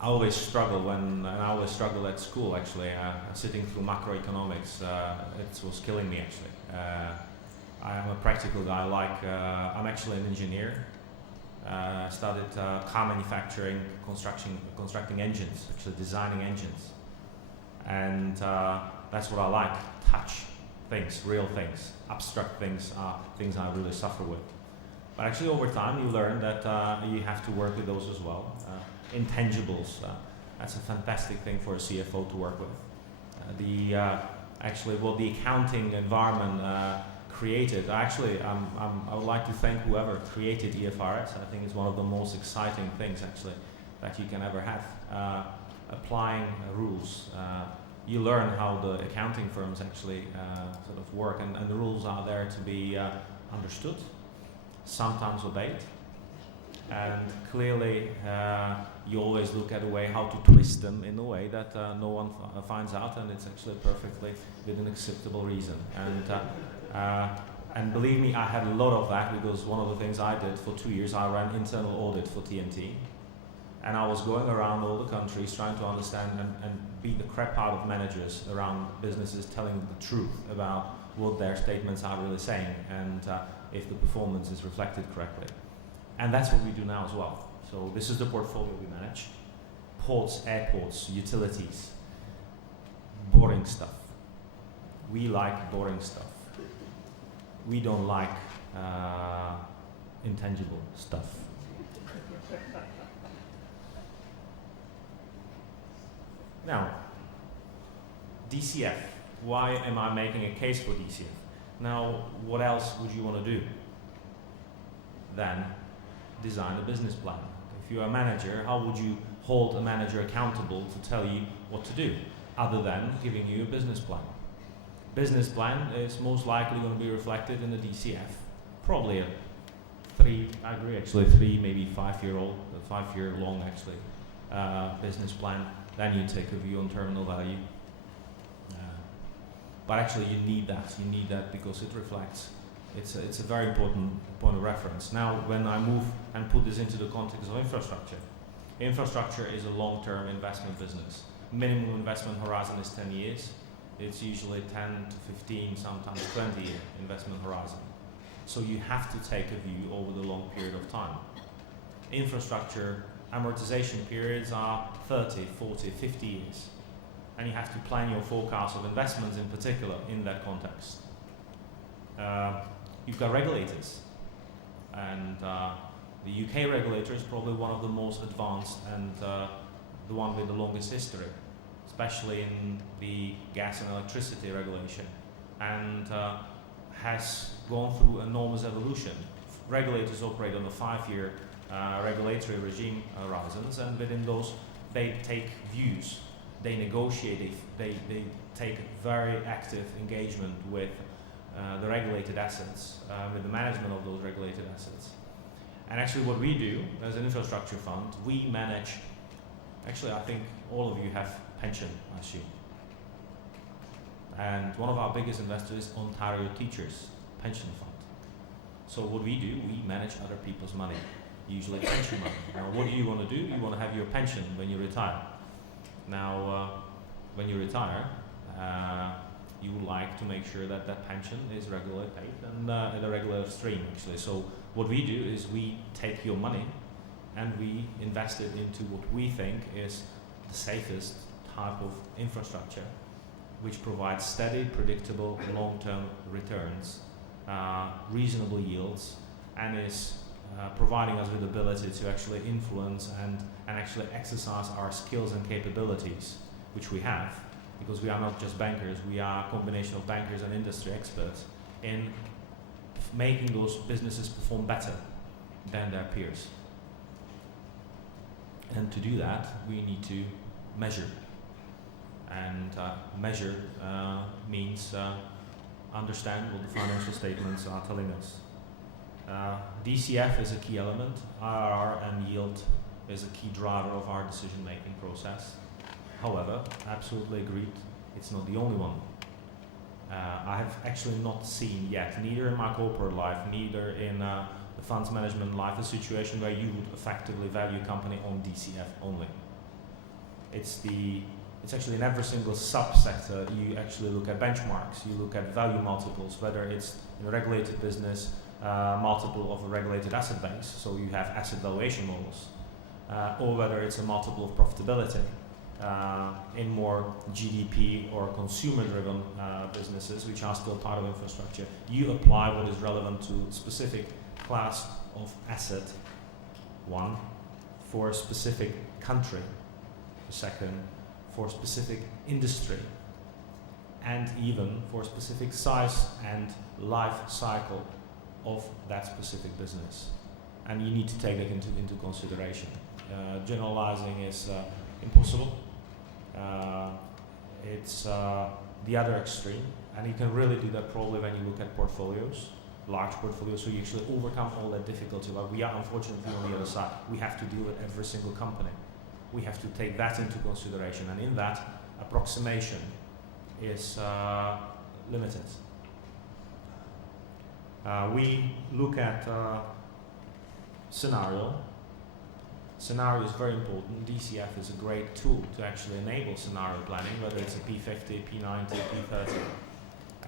I always struggle and I always struggle at school actually, sitting through macroeconomics, it was killing me actually. I am a practical guy, I'm actually an engineer. Started car manufacturing, constructing engines, actually designing engines. And that's what I like, touch things, real things. Abstract things are things I really suffer with. But actually over time you learn that you have to work with those as well. Intangibles, that's a fantastic thing for a CFO to work with. Actually what the accounting environment created, I would like to thank whoever created EFRS. I think it's one of the most exciting things actually that you can ever have. Applying rules. You learn how the accounting firms actually sort of work, and the rules are there to be understood, sometimes obeyed. And clearly, you always look at a way how to twist them in a way that no one finds out, and it's actually perfectly within acceptable reason. And believe me, I had a lot of that, because one of the things I did for 2 years, I ran internal audit for TNT, and I was going around all the countries trying to understand and beat the crap out of managers around businesses, telling the truth about what their statements are really saying, and if the performance is reflected correctly. And that's what we do now as well. So this is the portfolio we manage. Ports, airports, utilities, boring stuff. We like boring stuff. We don't like intangible stuff. Now, DCF. Why am I making a case for DCF? Now, what else would you want to do than design a business plan? If you're a manager, how would you hold a manager accountable to tell you what to do, other than giving you a business plan? Business plan is most likely going to be reflected in the DCF. Probably a 3, maybe 5 year long actually, business plan. Then you take a view on terminal value. But actually you need that. You need that because it reflects. It's a very important point of reference. Now, when I move and put this into the context of infrastructure, infrastructure is a long-term investment business. minimum investment horizon is 10 years. It's usually 10 to 15, sometimes 20 year investment horizon. So you have to take a view over the long period of time. Infrastructure amortization periods are 30, 40, 50 years. And you have to plan your forecast of investments in particular in that context. You've got regulators. And the UK regulator is probably one of the most advanced and the one with the longest history, especially in the gas and electricity regulation, and has gone through enormous evolution. Regulators operate on a 5-year regulatory regime horizons, and within those they take views, they negotiate, they take very active engagement with the regulated assets, with the management of those regulated assets. And actually what we do as an infrastructure fund, we manage, actually I think all of you have pension, I assume. And one of our biggest investors is Ontario Teachers Pension Fund. So what we do, we manage other people's money, usually pension money. Now what do you want to do? You want to have your pension when you retire. Now when you retire, you would like to make sure that that pension is regularly paid and in a regular stream actually. So what we do is we take your money and we invest it into what we think is the safest type of infrastructure, which provides steady, predictable, long-term returns, reasonable yields, and is providing us with the ability to actually influence and actually exercise our skills and capabilities, which we have, because we are not just bankers, we are a combination of bankers and industry experts in making those businesses perform better than their peers. And to do that, we need to measure. And measure means understand what the financial statements are telling us. DCF is a key element. IRR and yield is a key driver of our decision-making process. However, absolutely agreed, it's not the only one. I have actually not seen yet, neither in my corporate life, neither in the funds management life, a situation where you would effectively value a company on DCF only. It's actually in every single subsector you actually look at benchmarks, you look at value multiples, whether it's in a regulated business, multiple of a regulated asset base, so you have asset valuation models, or whether it's a multiple of profitability. In more GDP or consumer-driven businesses, which are still part of infrastructure, you apply what is relevant to specific class of asset, one, for a specific country, the second, for a specific industry, and even for a specific size and life cycle of that specific business. And you need to take that into consideration. Generalizing is impossible. It's the other extreme, and you can really do that probably when you look at portfolios, large portfolios, so you actually overcome all that difficulty. But we are unfortunately on the other side. We have to deal with every single company. We have to take that into consideration, and in that, approximation is limited. We look at scenario. Scenario is very important. DCF is a great tool to actually enable scenario planning, whether it's a P50, P90, P30.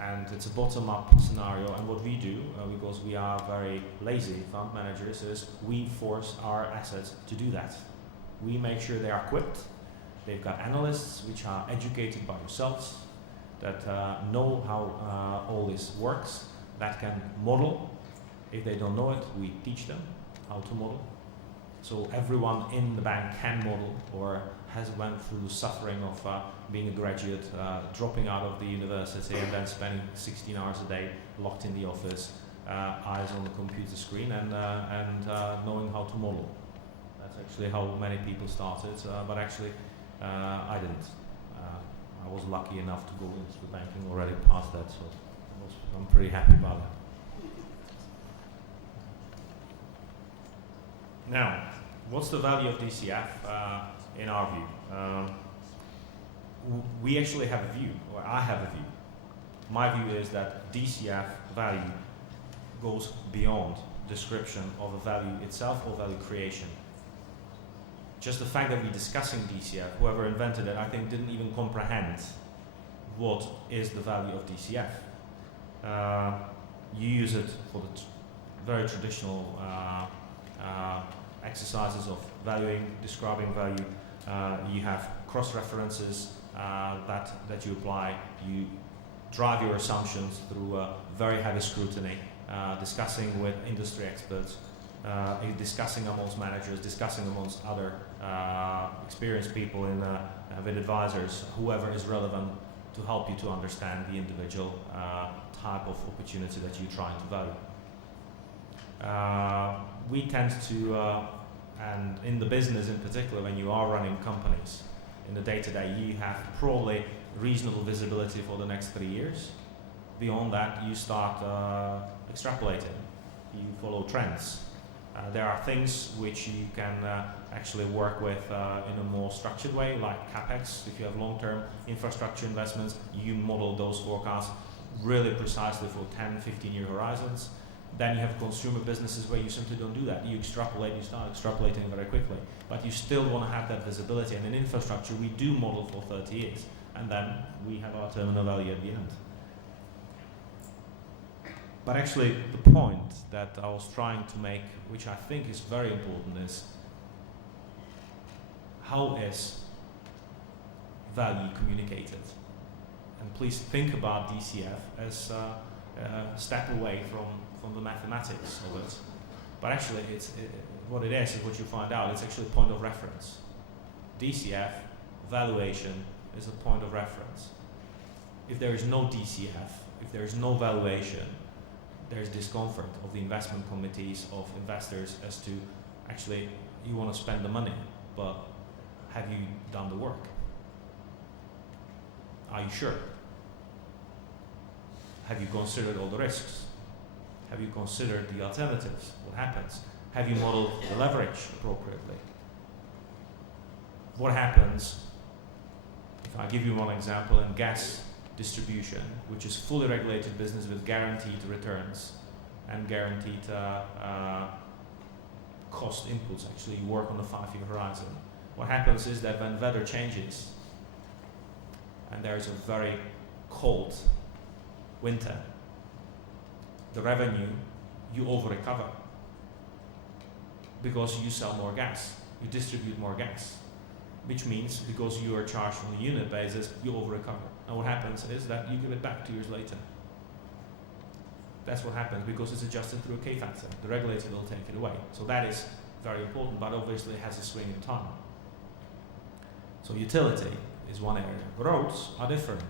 And it's a bottom-up scenario. And what we do, because we are very lazy fund managers, is we force our assets to do that. We make sure they are equipped. They've got analysts which are educated by yourselves, that know how all this works, that can model. If they don't know it, we teach them how to model. So everyone in the bank can model or has went through the suffering of being a graduate, dropping out of the university and then spending 16 hours a day locked in the office, eyes on the computer screen and knowing how to model. That's actually how many people started, but actually I didn't. I was lucky enough to go into the banking already past that, so I'm pretty happy about that. Now, what's the value of DCF in our view? We actually have a view, or I have a view. My view is that DCF value goes beyond description of a value itself or value creation. just the fact that we're discussing DCF, whoever invented it, I think didn't even comprehend what is the value of DCF. You use it for the very traditional exercises of valuing, describing value. You have cross-references that you apply. You drive your assumptions through very heavy scrutiny, discussing with industry experts, discussing amongst managers, discussing amongst other experienced people with advisors, whoever is relevant to help you to understand the individual type of opportunity that you're trying to value. We tend to, and in the business in particular, when you are running companies, in the day-to-day, you have probably reasonable visibility for the next 3 years. Beyond that, you start extrapolating. You follow trends. There are things which you can actually work with in a more structured way, like CapEx. If you have long-term infrastructure investments, you model those forecasts really precisely for 10, 15-year horizons. Then you have consumer businesses where you simply don't do that. You extrapolate, you start extrapolating very quickly. But you still want to have that visibility. And in infrastructure, we do model for 30 years. And then we have our terminal value at the end. But actually, the point that I was trying to make, which I think is very important, is how is value communicated? And please think about DCF as a step away from the mathematics of it. But actually, what it is what you find out. It's actually a point of reference. DCF, valuation, is a point of reference. If there is no DCF, if there is no valuation, there's discomfort of the investment committees, of investors, as to actually you want to spend the money, but have you done the work? Are you sure? Have you considered all the risks? Have you considered the alternatives? What happens? Have you modeled the leverage appropriately? What happens, if I give you one example, in gas distribution, which is fully regulated business with guaranteed returns and guaranteed cost inputs, actually you work on a 5-year horizon. What happens is that when weather changes and there is a very cold winter, the revenue you over-recover because you sell more gas, you distribute more gas, which means because you are charged on a unit basis, you over-recover. And what happens is that you give it back 2 years later. That's what happens because it's adjusted through a K factor. The regulator will take it away. So that is very important, but obviously it has a swing in time. So utility is one area. Roads are different.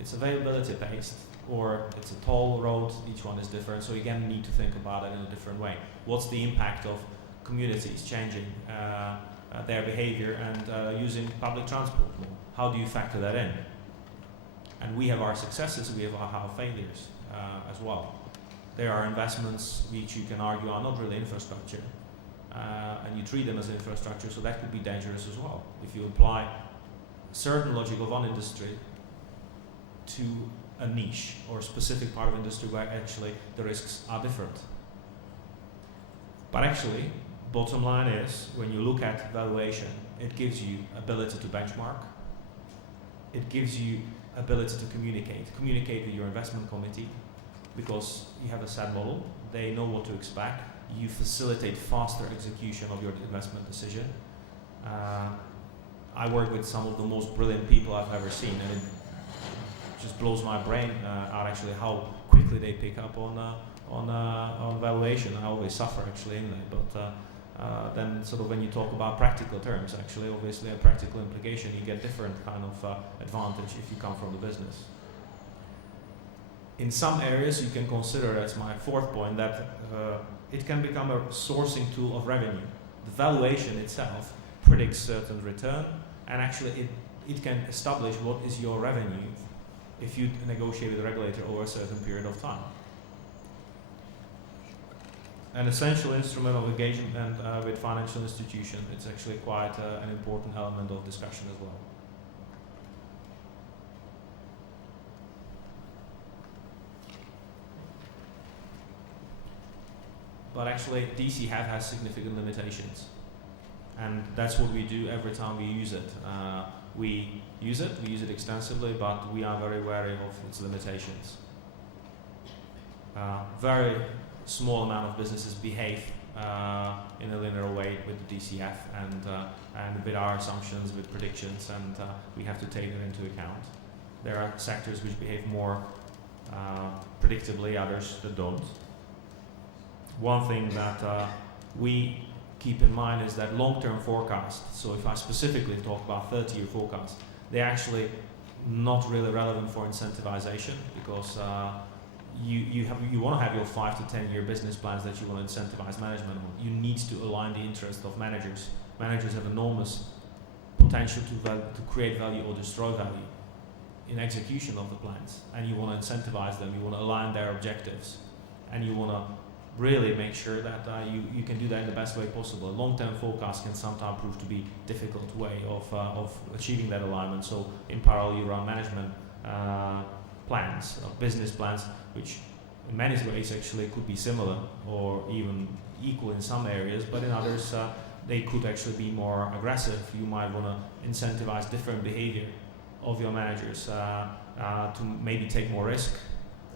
It's availability based, or it's a toll road. Each one is different. So you again need to think about it in a different way. What's the impact of communities changing their behavior and using public transport more? How do you factor that in? And we have our successes, we have our failures as well. There are investments which you can argue are not really infrastructure, and you treat them as infrastructure, so that could be dangerous as well. If you apply a certain logic of one industry to a niche or a specific part of industry where actually the risks are different. But actually, bottom line is, when you look at valuation, it gives you ability to benchmark. It gives you ability to communicate with your investment committee, because you have a set model, they know what to expect, you facilitate faster execution of your investment decision. I work with some of the most brilliant people I've ever seen, and it just blows my brain out actually how quickly they pick up on valuation. I always suffer actually in that, but then sort of when you talk about practical terms, actually obviously a practical implication, you get different kind of advantage if you come from the business. In some areas you can consider, as my fourth point, that it can become a sourcing tool of revenue. The valuation itself predicts certain return, and actually it can establish what is your revenue if you negotiate with the regulator over a certain period of time. An essential instrument of engagement with financial institutions. It's actually quite an important element of discussion as well. But actually, DCF has significant limitations. And that's what we do every time we use it. We use it extensively, but we are very wary of its limitations. Very small amount of businesses behave in a linear way with the DCF and with our assumptions, with predictions, and we have to take that into account. There are sectors which behave more predictably, others that don't. One thing that we keep in mind is that long-term forecasts, so if I specifically talk about 30-year forecasts, they're actually not really relevant for incentivization, because you want to have your 5 to 10 year business plans that you want to incentivize management on. You need to align the interest of managers. Managers have enormous potential to create value or destroy value in execution of the plans, and you want to incentivize them, you want to align their objectives, and you want to really make sure that you can do that in the best way possible. A long-term forecast can sometimes prove to be a difficult way of achieving that alignment. So in parallel you run management plans, business plans, which in many ways actually could be similar or even equal in some areas, but in others they could actually be more aggressive. You might want to incentivize different behavior of your managers to maybe take more risk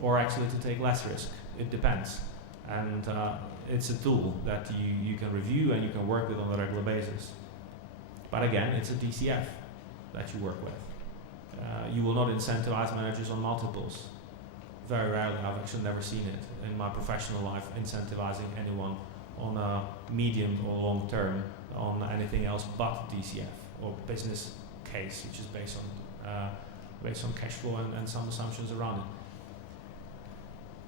or actually to take less risk. It depends. And it's a tool that you can review and you can work with on a regular basis. But again, it's a DCF that you work with. You will not incentivize managers on multiples. Very rarely. I've actually never seen it in my professional life, incentivizing anyone on a medium or long term on anything else but DCF or business case, which is based on cash flow and some assumptions around it.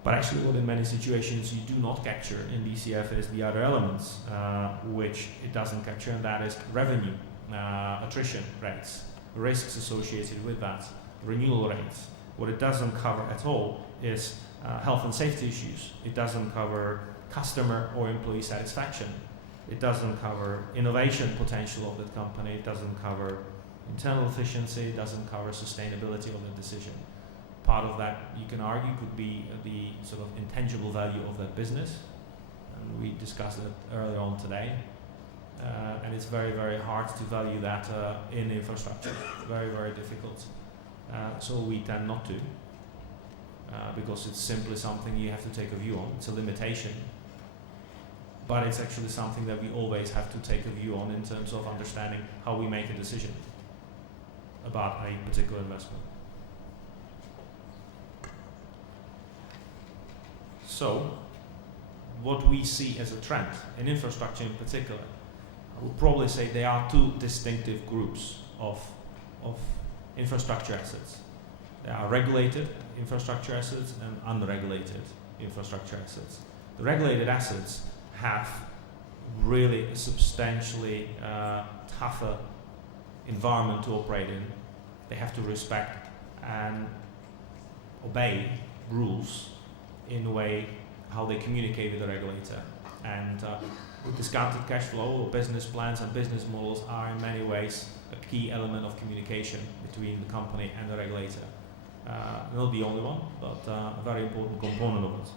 But actually what in many situations you do not capture in DCF is the other elements which it doesn't capture, and that is revenue, attrition rates, risks associated with that, renewal rates. What it doesn't cover at all is health and safety issues. It doesn't cover customer or employee satisfaction. It doesn't cover innovation potential of the company. It doesn't cover internal efficiency. It doesn't cover sustainability of the decision. Part of that, you can argue, could be the sort of intangible value of that business, and we discussed it earlier on today. And it's very, very hard to value that in infrastructure. Very, very difficult. So we tend not to, because it's simply something you have to take a view on. It's a limitation, but it's actually something that we always have to take a view on in terms of understanding how we make a decision about a particular investment. So, what we see as a trend in infrastructure in particular, I would probably say there are two distinctive groups of infrastructure assets. There are regulated infrastructure assets and unregulated infrastructure assets. The regulated assets have really a substantially tougher environment to operate in. They have to respect and obey rules in a way how they communicate with the regulator. And discounted cash flow or business plans and business models are in many ways a key element of communication between the company and the regulator. Not the only one, but a very important component of it.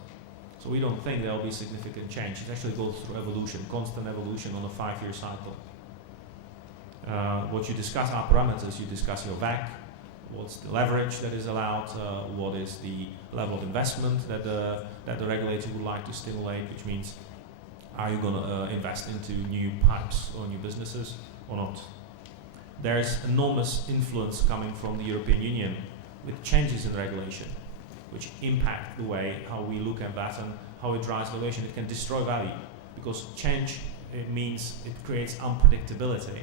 So we don't think there will be significant change. It actually goes through evolution, constant evolution on a 5-year cycle. What you discuss are parameters. You discuss your WACC, what's the leverage that is allowed, what is the level of investment that the regulator would like to stimulate, which means are you going to invest into new pipes or new businesses or not? There's enormous influence coming from the European Union with changes in regulation, which impact the way how we look at that and how it drives valuation. It can destroy value because change, it means it creates unpredictability.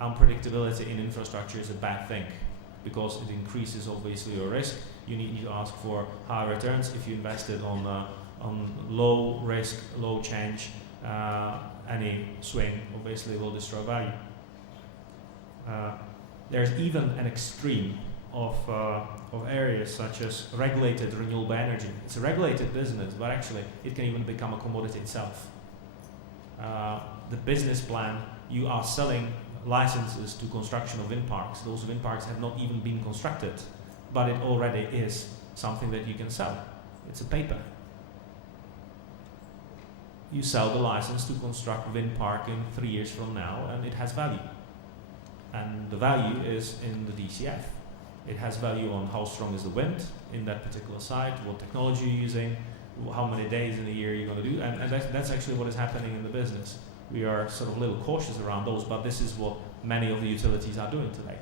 Unpredictability in infrastructure is a bad thing because it increases obviously your risk. You need to ask for high returns. If you invested on low risk, low change, any swing obviously will destroy value. There's even an extreme of areas such as regulated renewable energy. It's a regulated business, but actually it can even become a commodity itself. The business plan, you are selling licenses to construction of wind parks. Those wind parks have not even been constructed, but it already is something that you can sell. It's a paper. you sell the license to construct wind park in 3 years from now, and it has value. And the value is in the DCF. It has value on how strong is the wind in that particular site, what technology you're using, how many days in the year you're going to do, and that's actually what is happening in the business. We are sort of a little cautious around those, but this is what many of the utilities are doing today.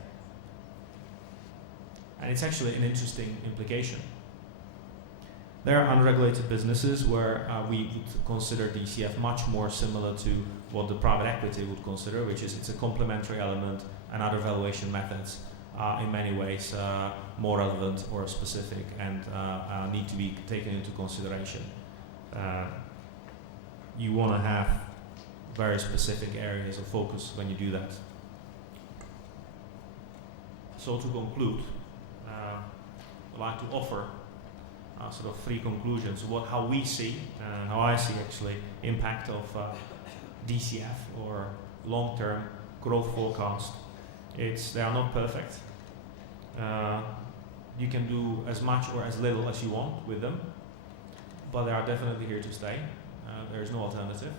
And it's actually an interesting implication. There are unregulated businesses where we would consider DCF much more similar to what the private equity would consider, which is it's a complementary element, and other valuation methods are in many ways more relevant or specific and need to be taken into consideration. You want to have very specific areas of focus when you do that. So to conclude, I'd like to offer sort of 3 conclusions of how we see, how I see actually, impact of DCF or long-term growth forecast. They are not perfect. You can do as much or as little as you want with them, but they are definitely here to stay. There is no alternative.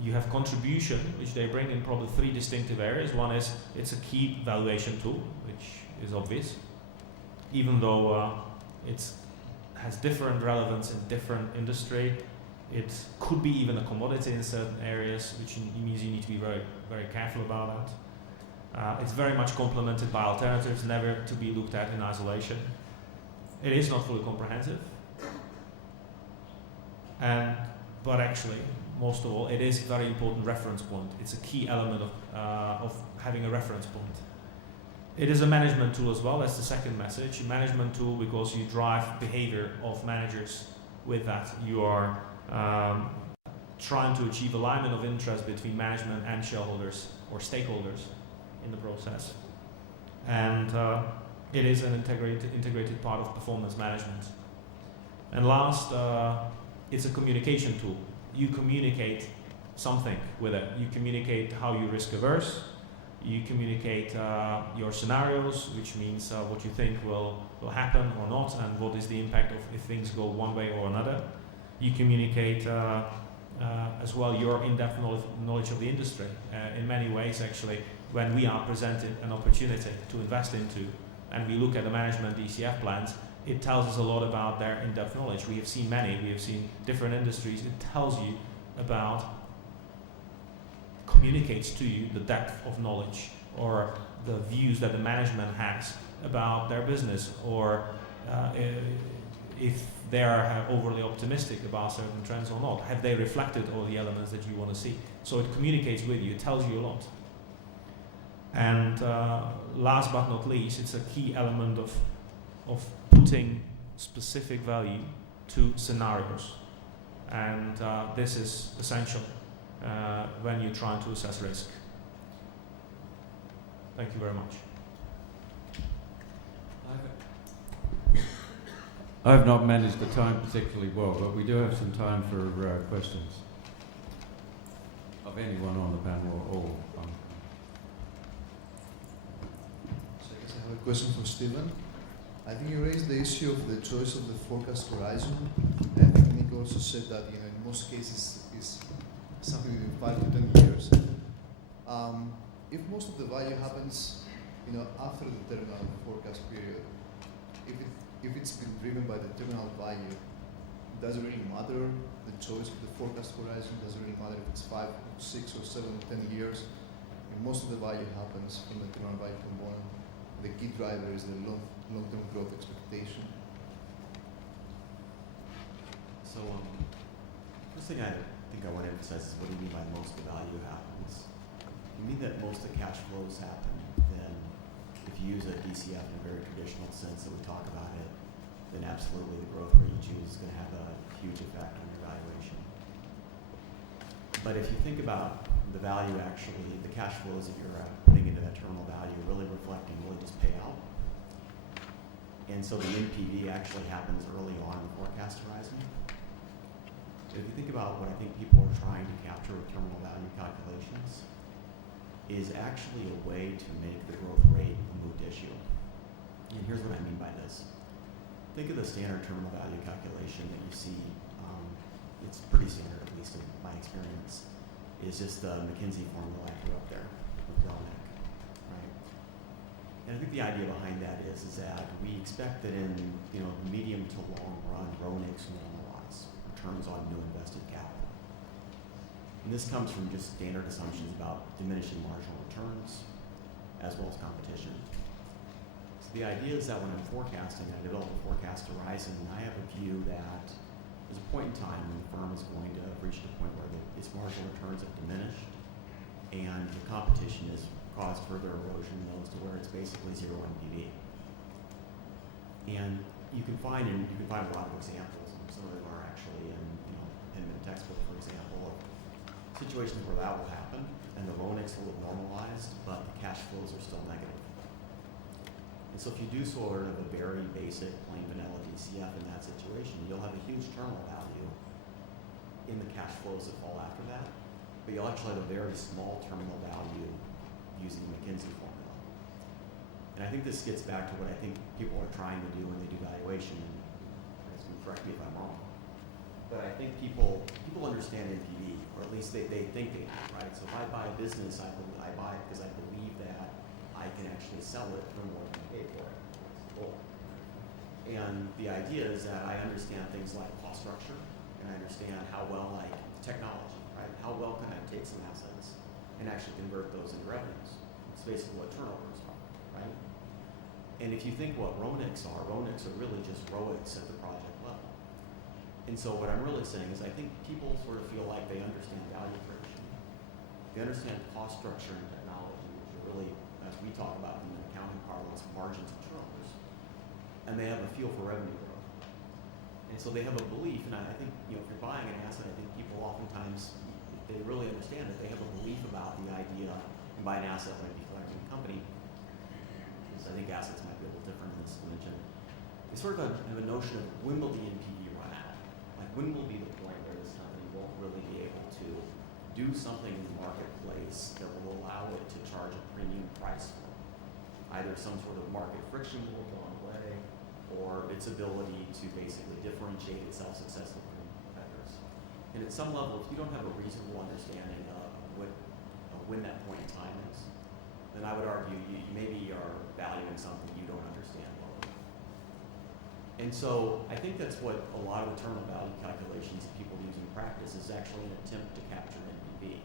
You have contribution, which they bring in probably 3 distinctive areas. One is it's a key valuation tool, which is obvious, even though it has different relevance in different industry. It could be even a commodity in certain areas, which means you need to be very, very careful about that. It's very much complemented by alternatives, never to be looked at in isolation. It is not fully comprehensive. But actually, most of all, it is a very important reference point. It's a key element of having a reference point. It is a management tool as well. That's the second message. A management tool because you drive behavior of managers with that. You are trying to achieve alignment of interest between management and shareholders or stakeholders in the process. And it is an integrated part of performance management. And last, it's a communication tool. You communicate something with it. You communicate how you risk averse. You communicate your scenarios, which means what you think will happen or not, and what is the impact of if things go one way or another. You communicate as well your in-depth knowledge of the industry. In many ways, actually, when we are presented an opportunity to invest into, and we look at the management DCF plans, it tells us a lot about their in-depth knowledge. We have seen many, we have seen different industries. It tells you about, communicates to you the depth of knowledge or the views that the management has about their business, or if they are overly optimistic about certain trends or not. Have they reflected all the elements that you want to see? So it communicates with you, it tells you a lot. And last but not least, it's a key element of putting specific value to scenarios. And this is essential when you're trying to assess risk. Thank you very much. I've not managed the time particularly well, but we do have some time for questions of anyone on the panel or all. So I guess I have a question for Stephen. I think you raised the issue of the choice of the forecast horizon. And I think Nick also said that in most cases it's something within 5 to 10 years. If most of the value happens, after the terminal forecast period, if it's been driven by the terminal value, does it really matter the choice of the forecast horizon? Does it really matter if it's 5, 6, or 7, 10 years? If most of the value happens from the terminal value component, the key driver is the long-term growth expectation. So, first thing I think I want to emphasize is what do you mean by most of the value happens? You mean that most of the cash flows happen, then if you use a DCF in a very traditional sense that we talk about it, then absolutely the growth rate you choose is going to have a huge effect on your valuation. But if you think about the value actually, the cash flows that you're putting into that terminal value really reflecting really just payout. And so the NPV actually happens early on in the forecast horizon. So if you think about what I think people are trying to capture with terminal value calculations, is actually a way to make the growth rate a moot issue. And here's what I mean by this. Think of the standard terminal value calculation that you see experience, is just the McKinsey formula I threw up there with Delnick, right? And I think the idea behind that is that we expect that in the medium to long run, RONICs normalize, returns on new invested capital. And this comes from just standard assumptions about diminishing marginal returns, as well as competition. So the idea is that when I'm forecasting, I develop a forecast horizon, and I have a view that there's a point in time when the firm is going to have reached a point where its marginal returns have diminished, and the competition has caused further erosion in those to where it's basically zero NPV. And you can find a lot of examples, and some of them are actually in the textbook, for example, of situations where that will happen, and the RONICs will have normalized, but the cash flows are still negative. And so if you do sort of a very basic, plain vanilla DCF in that situation, you'll have a huge terminal value in the cash flows that fall after that, but you'll actually have a very small terminal value using the McKinsey formula. And I think this gets back to what I think people are trying to do when they do valuation, and you can correct me if I'm wrong, but I think people understand NPV, or at least they think they do, right? So if I buy a business, I buy it because I believe that I can actually sell it for more than I paid for it. Cool. And the idea is that I understand things like cost structure, and I understand how well technology, right? How well can I take some assets and actually convert those into revenues? It's basically what turnovers are, right? And if you think what RONICs are really just ROICs at the project level. And so what I'm really saying is I think people sort of feel like they understand value creation. They understand cost structure and technology, which are really, as we talk about in the accounting parlance, margins and turnovers. And they have a feel for revenue growth. And so they have a belief, and I think, if you're buying an asset, I think people oftentimes, they really understand that they have a belief about the idea, and buy an asset when I declare a new company, because I think assets might be a little different in this dimension. They sort of have a notion of when will the NPV run out? Like when will be the point where this company won't really be able to do something in the marketplace that will allow it to charge a premium price for it? Either some sort of market friction will have gone away, or its ability to basically differentiate itself successfully from competitors. And at some level, if you don't have a reasonable understanding of when that point in time is, then I would argue you maybe are valuing something you don't understand well enough. And so I think that's what a lot of the terminal value calculations that people use in practice is actually an attempt to capture NPV.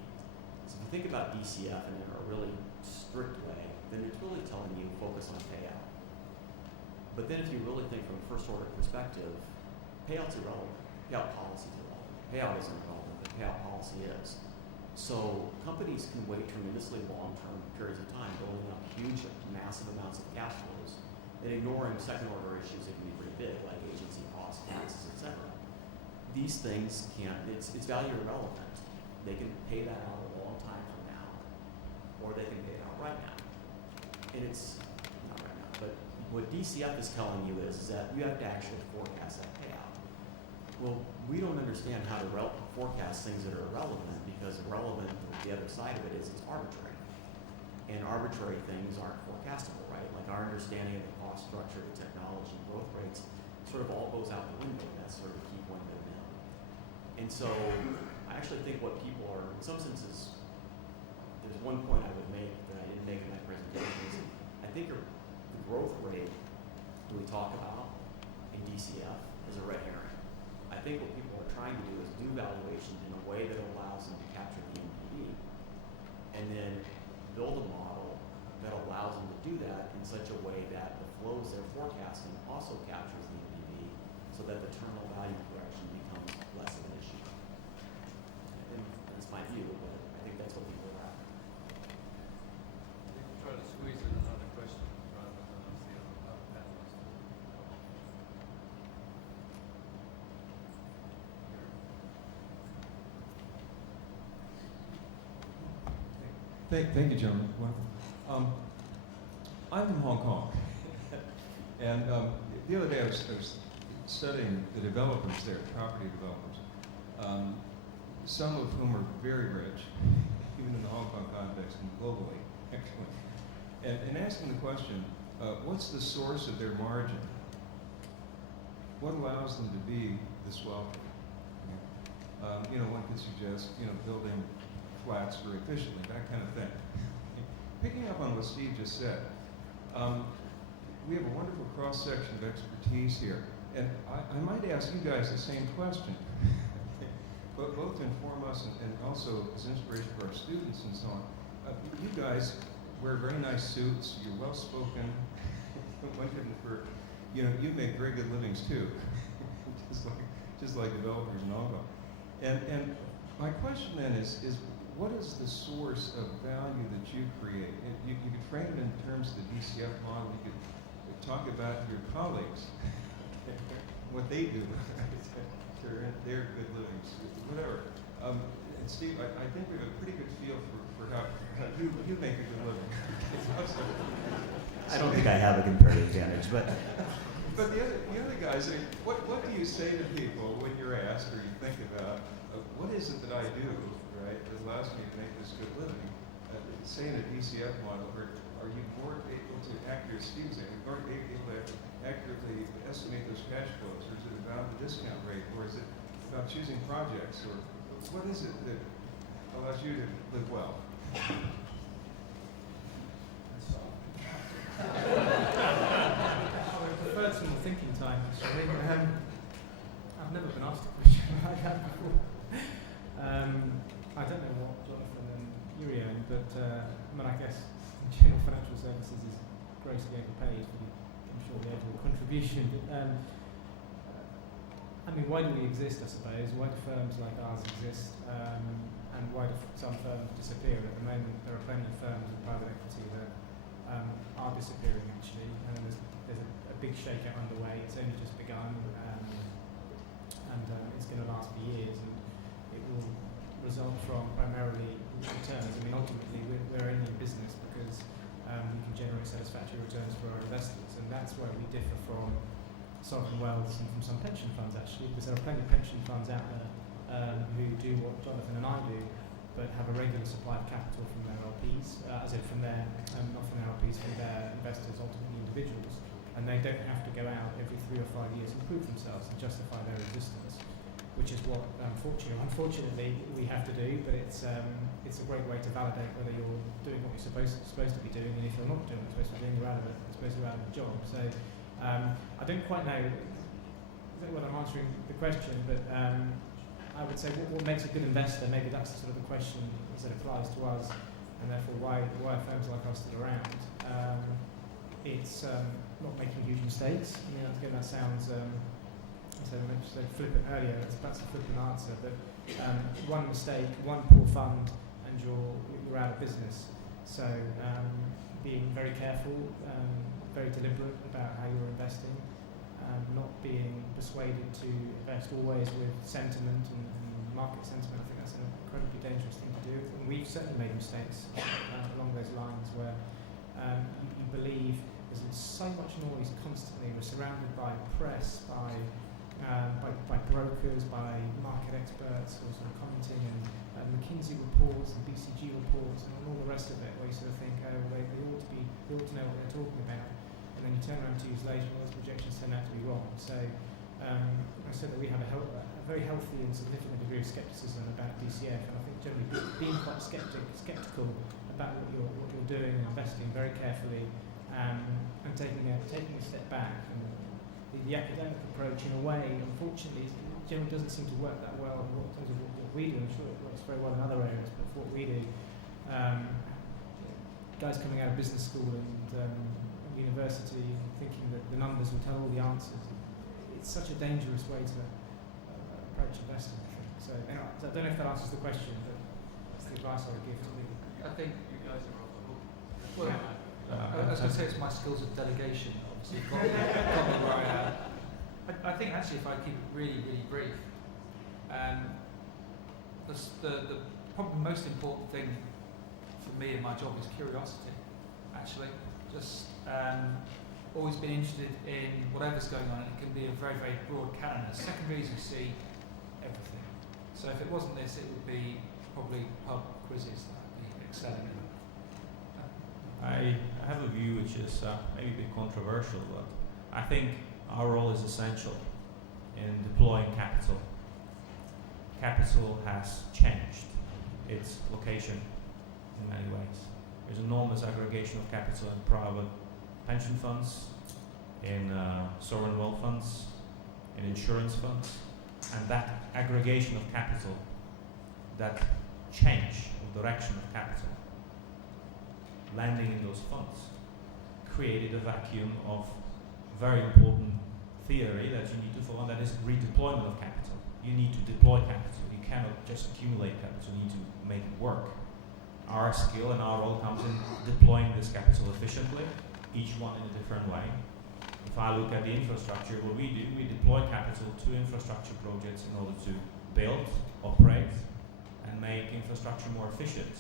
So if you think about DCF in a really strict way, then it's really telling you focus on payout. But then if you really think from a first order perspective, payout's irrelevant. Payout policy is irrelevant. Payout isn't irrelevant, but payout policy is. So companies can wait tremendously long-term periods of time, building up huge, massive amounts of cash flows, and ignoring second order issues that can be pretty big, like agency costs, taxes, etc. These things it's value irrelevant. They can pay that out a long time from now, or they can pay it out right now. And it's not right now, but what DCF is telling you is that you have to actually forecast that payout. Well, we don't understand how to forecast things that are irrelevant, because irrelevant, the other side of it is it's arbitrary. And arbitrary things aren't forecastable, right? Like our understanding of the cost structure, the technology, growth rates, sort of all goes out the window. That's sort of a key point of it now. And so I actually think what people are, in some senses, there's one point I would make that I didn't make in that presentation, is I think the growth rate that we talk about in DCF is a red herring. I think what people are trying to do is do valuation in a way that allows them to capture the NPV, and then build a model that allows them to do that in such a way that the flows they're forecasting also captures the NPV, so that the terminal value correction becomes less of an issue. And that's my view, but I think that's what people are after. Try to squeeze in another question rather than ask the other panelists. Thank you, gentlemen. Wonderful. I'm from Hong Kong, and the other day I was studying the developers there, property developers, some of whom are very rich, even in the Hong Kong context and globally, actually, and asking the question, what's the source of their margin? What allows them to be this wealthy? One could suggest, building flats very efficiently, that kind of thing. Picking up on what Steve just said, we have a wonderful cross-section of expertise here. And I might ask you guys the same question, but both inform us and also as inspiration for our students and so on. You guys wear very nice suits, you're well-spoken, you make very good livings too, just like developers in Hong Kong. And my question then is what is the source of value that you create? You could frame it in terms of the DCF model. You could talk about your colleagues, what they do, their good livings, whatever. And Steve, I think we have a pretty good feel for how you make a good living. I don't think I have a comparative advantage, but the other guys, what do you say to people when you're asked or you think about what is it that I do, right, that allows me to make this good living? Say in a DCF model, are you more able to accurately estimate those cash flows, or is it about the discount rate, or is it about choosing projects, or what is it that allows you to live well? I would prefer some more thinking time, actually. I've never been asked a question like that before. I don't know what Jonathan and Yuri own, but I guess general financial services is grossly overpaid for the overall contribution. Why do we exist, I suppose? Why do firms like ours exist? And why do some firms disappear? At the moment, there are plenty of firms in private equity that are disappearing, actually, and there's a big shakeout underway. It's only just begun, and it's going to last for years, and it will result from primarily returns. Ultimately, we're only in business because we can generate satisfactory returns for our investors, and that's where we differ from sovereign wealths and from some pension funds, actually, because there are plenty of pension funds out there who do what Jonathan and I do, but have a regular supply of capital from their LPs, not from their LPs, from their investors, ultimately individuals, and they don't have to go out every 3 or 5 years and prove themselves and justify their existence, which is what, unfortunately, we have to do. But it's a great way to validate whether you're doing what you're supposed to be doing, and if you're not doing what you're supposed to be doing, you're out of it. You're supposed to be out of the job. So I don't quite know whether I'm answering the question, but I would say what makes a good investor, maybe that's sort of the question as it applies to us, and therefore why are firms like us still around? It's not making huge mistakes. Again, that sounds, as I mentioned, flippant earlier, that's a flippant answer, but one mistake, one poor fund, and you're out of business. So being very careful, very deliberate about how you're investing, not being persuaded to invest always with sentiment and market sentiment. I think that's an incredibly dangerous thing to do. And we've certainly made mistakes along those lines where you believe there's so much noise constantly. We're surrounded by press, by brokers, by market experts who are sort of commenting, and McKinsey reports and BCG reports and all the rest of it, where you sort of think, oh, they ought to know what they're talking about. And then you turn around 2 years later, and those projections turn out to be wrong. So I said that we have a very healthy and significant degree of scepticism about DCF, and I think generally being quite sceptical about what you're doing and investing very carefully, and taking a step back. And the academic approach, in a way, unfortunately, generally doesn't seem to work that well in terms of what we do. I'm sure it works very well in other areas, but for what we do, guys coming out of business school and university thinking that the numbers will tell all the answers, it's such a dangerous way to approach investing, I think. So anyway, I don't know if that answers the question, but that's the advice I would give to me. I think you guys are off the hook. Well, I was going to say it's my skills of delegation, obviously, got me where I am. I think actually, if I keep it really, really brief, the probably most important thing for me in my job is curiosity, actually. Just always been interested in whatever's going on, and it can be a very, very broad canon. The secondary is you see everything. So if it wasn't this, it would be probably pub quizzes that I'd be excelling in. I have a view which is maybe a bit controversial, but I think our role is essential in deploying capital. capital has changed its location in many ways. There's enormous aggregation of capital in private pension funds, in sovereign wealth funds, in insurance funds, and that aggregation of capital, that change of direction of capital, landing in those funds, created a vacuum of very important theory that you need to follow, and that is redeployment of capital. You need to deploy capital. You cannot just accumulate capital. You need to make it work. Our skill and our role comes in deploying this capital efficiently, each one in a different way. If I look at the infrastructure, what we do, we deploy capital to infrastructure projects in order to build, operate, and make infrastructure more efficient,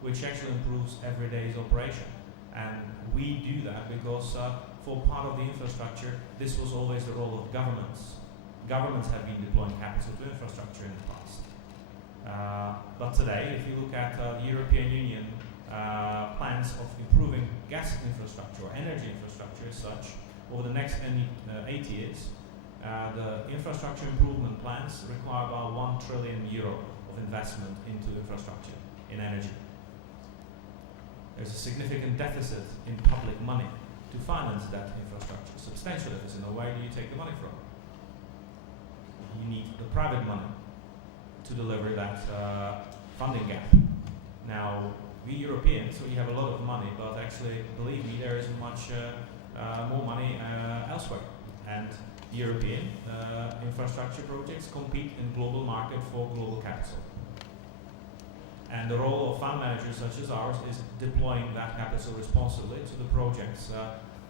which actually improves every day's operation. And we do that because for part of the infrastructure, this was always the role of governments. Governments have been deploying capital to infrastructure in the past. But today, if you look at the European Union plans of improving gas infrastructure or energy infrastructure as such, over the next 8 years, the infrastructure improvement plans require about €1 trillion of investment into infrastructure in energy. There's a significant deficit in public money to finance that infrastructure, substantial deficit. Now, where do you take the money from? You need the private money to deliver that funding gap. Now, we Europeans, so we have a lot of money, but actually, believe me, there is much more money elsewhere. And European infrastructure projects compete in global market for global capital. And the role of fund managers such as ours is deploying that capital responsibly to the projects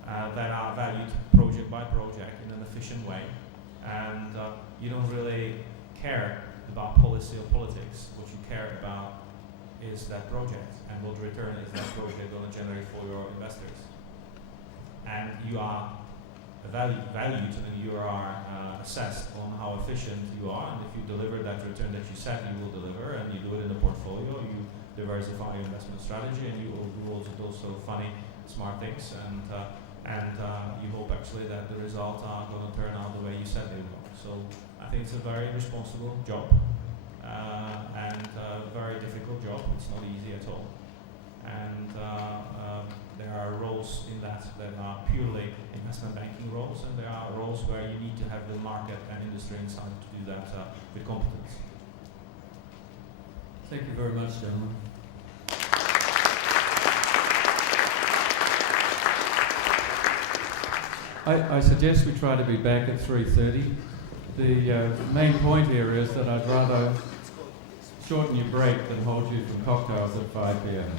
that are valued project by project in an efficient way. And you don't really care about policy or politics. What you care about is that project and what return is that project going to generate for your investors. And you are valued and you are assessed on how efficient you are, and if you deliver that return that you said you will deliver, and you do it in the portfolio, you diversify your investment strategy, and you will do also funny, smart things, and you hope actually that the results are going to turn out the way you said they will. So I think it's a very responsible job, and a very difficult job. It's not easy at all. And there are roles in that are purely investment banking roles, and there are roles where you need to have the market and industry inside to do that with competence. Thank you very much, gentlemen. I suggest we try to be back at 3:30. The main point here is that I'd rather shorten your break than hold you for cocktails at 5 p.m.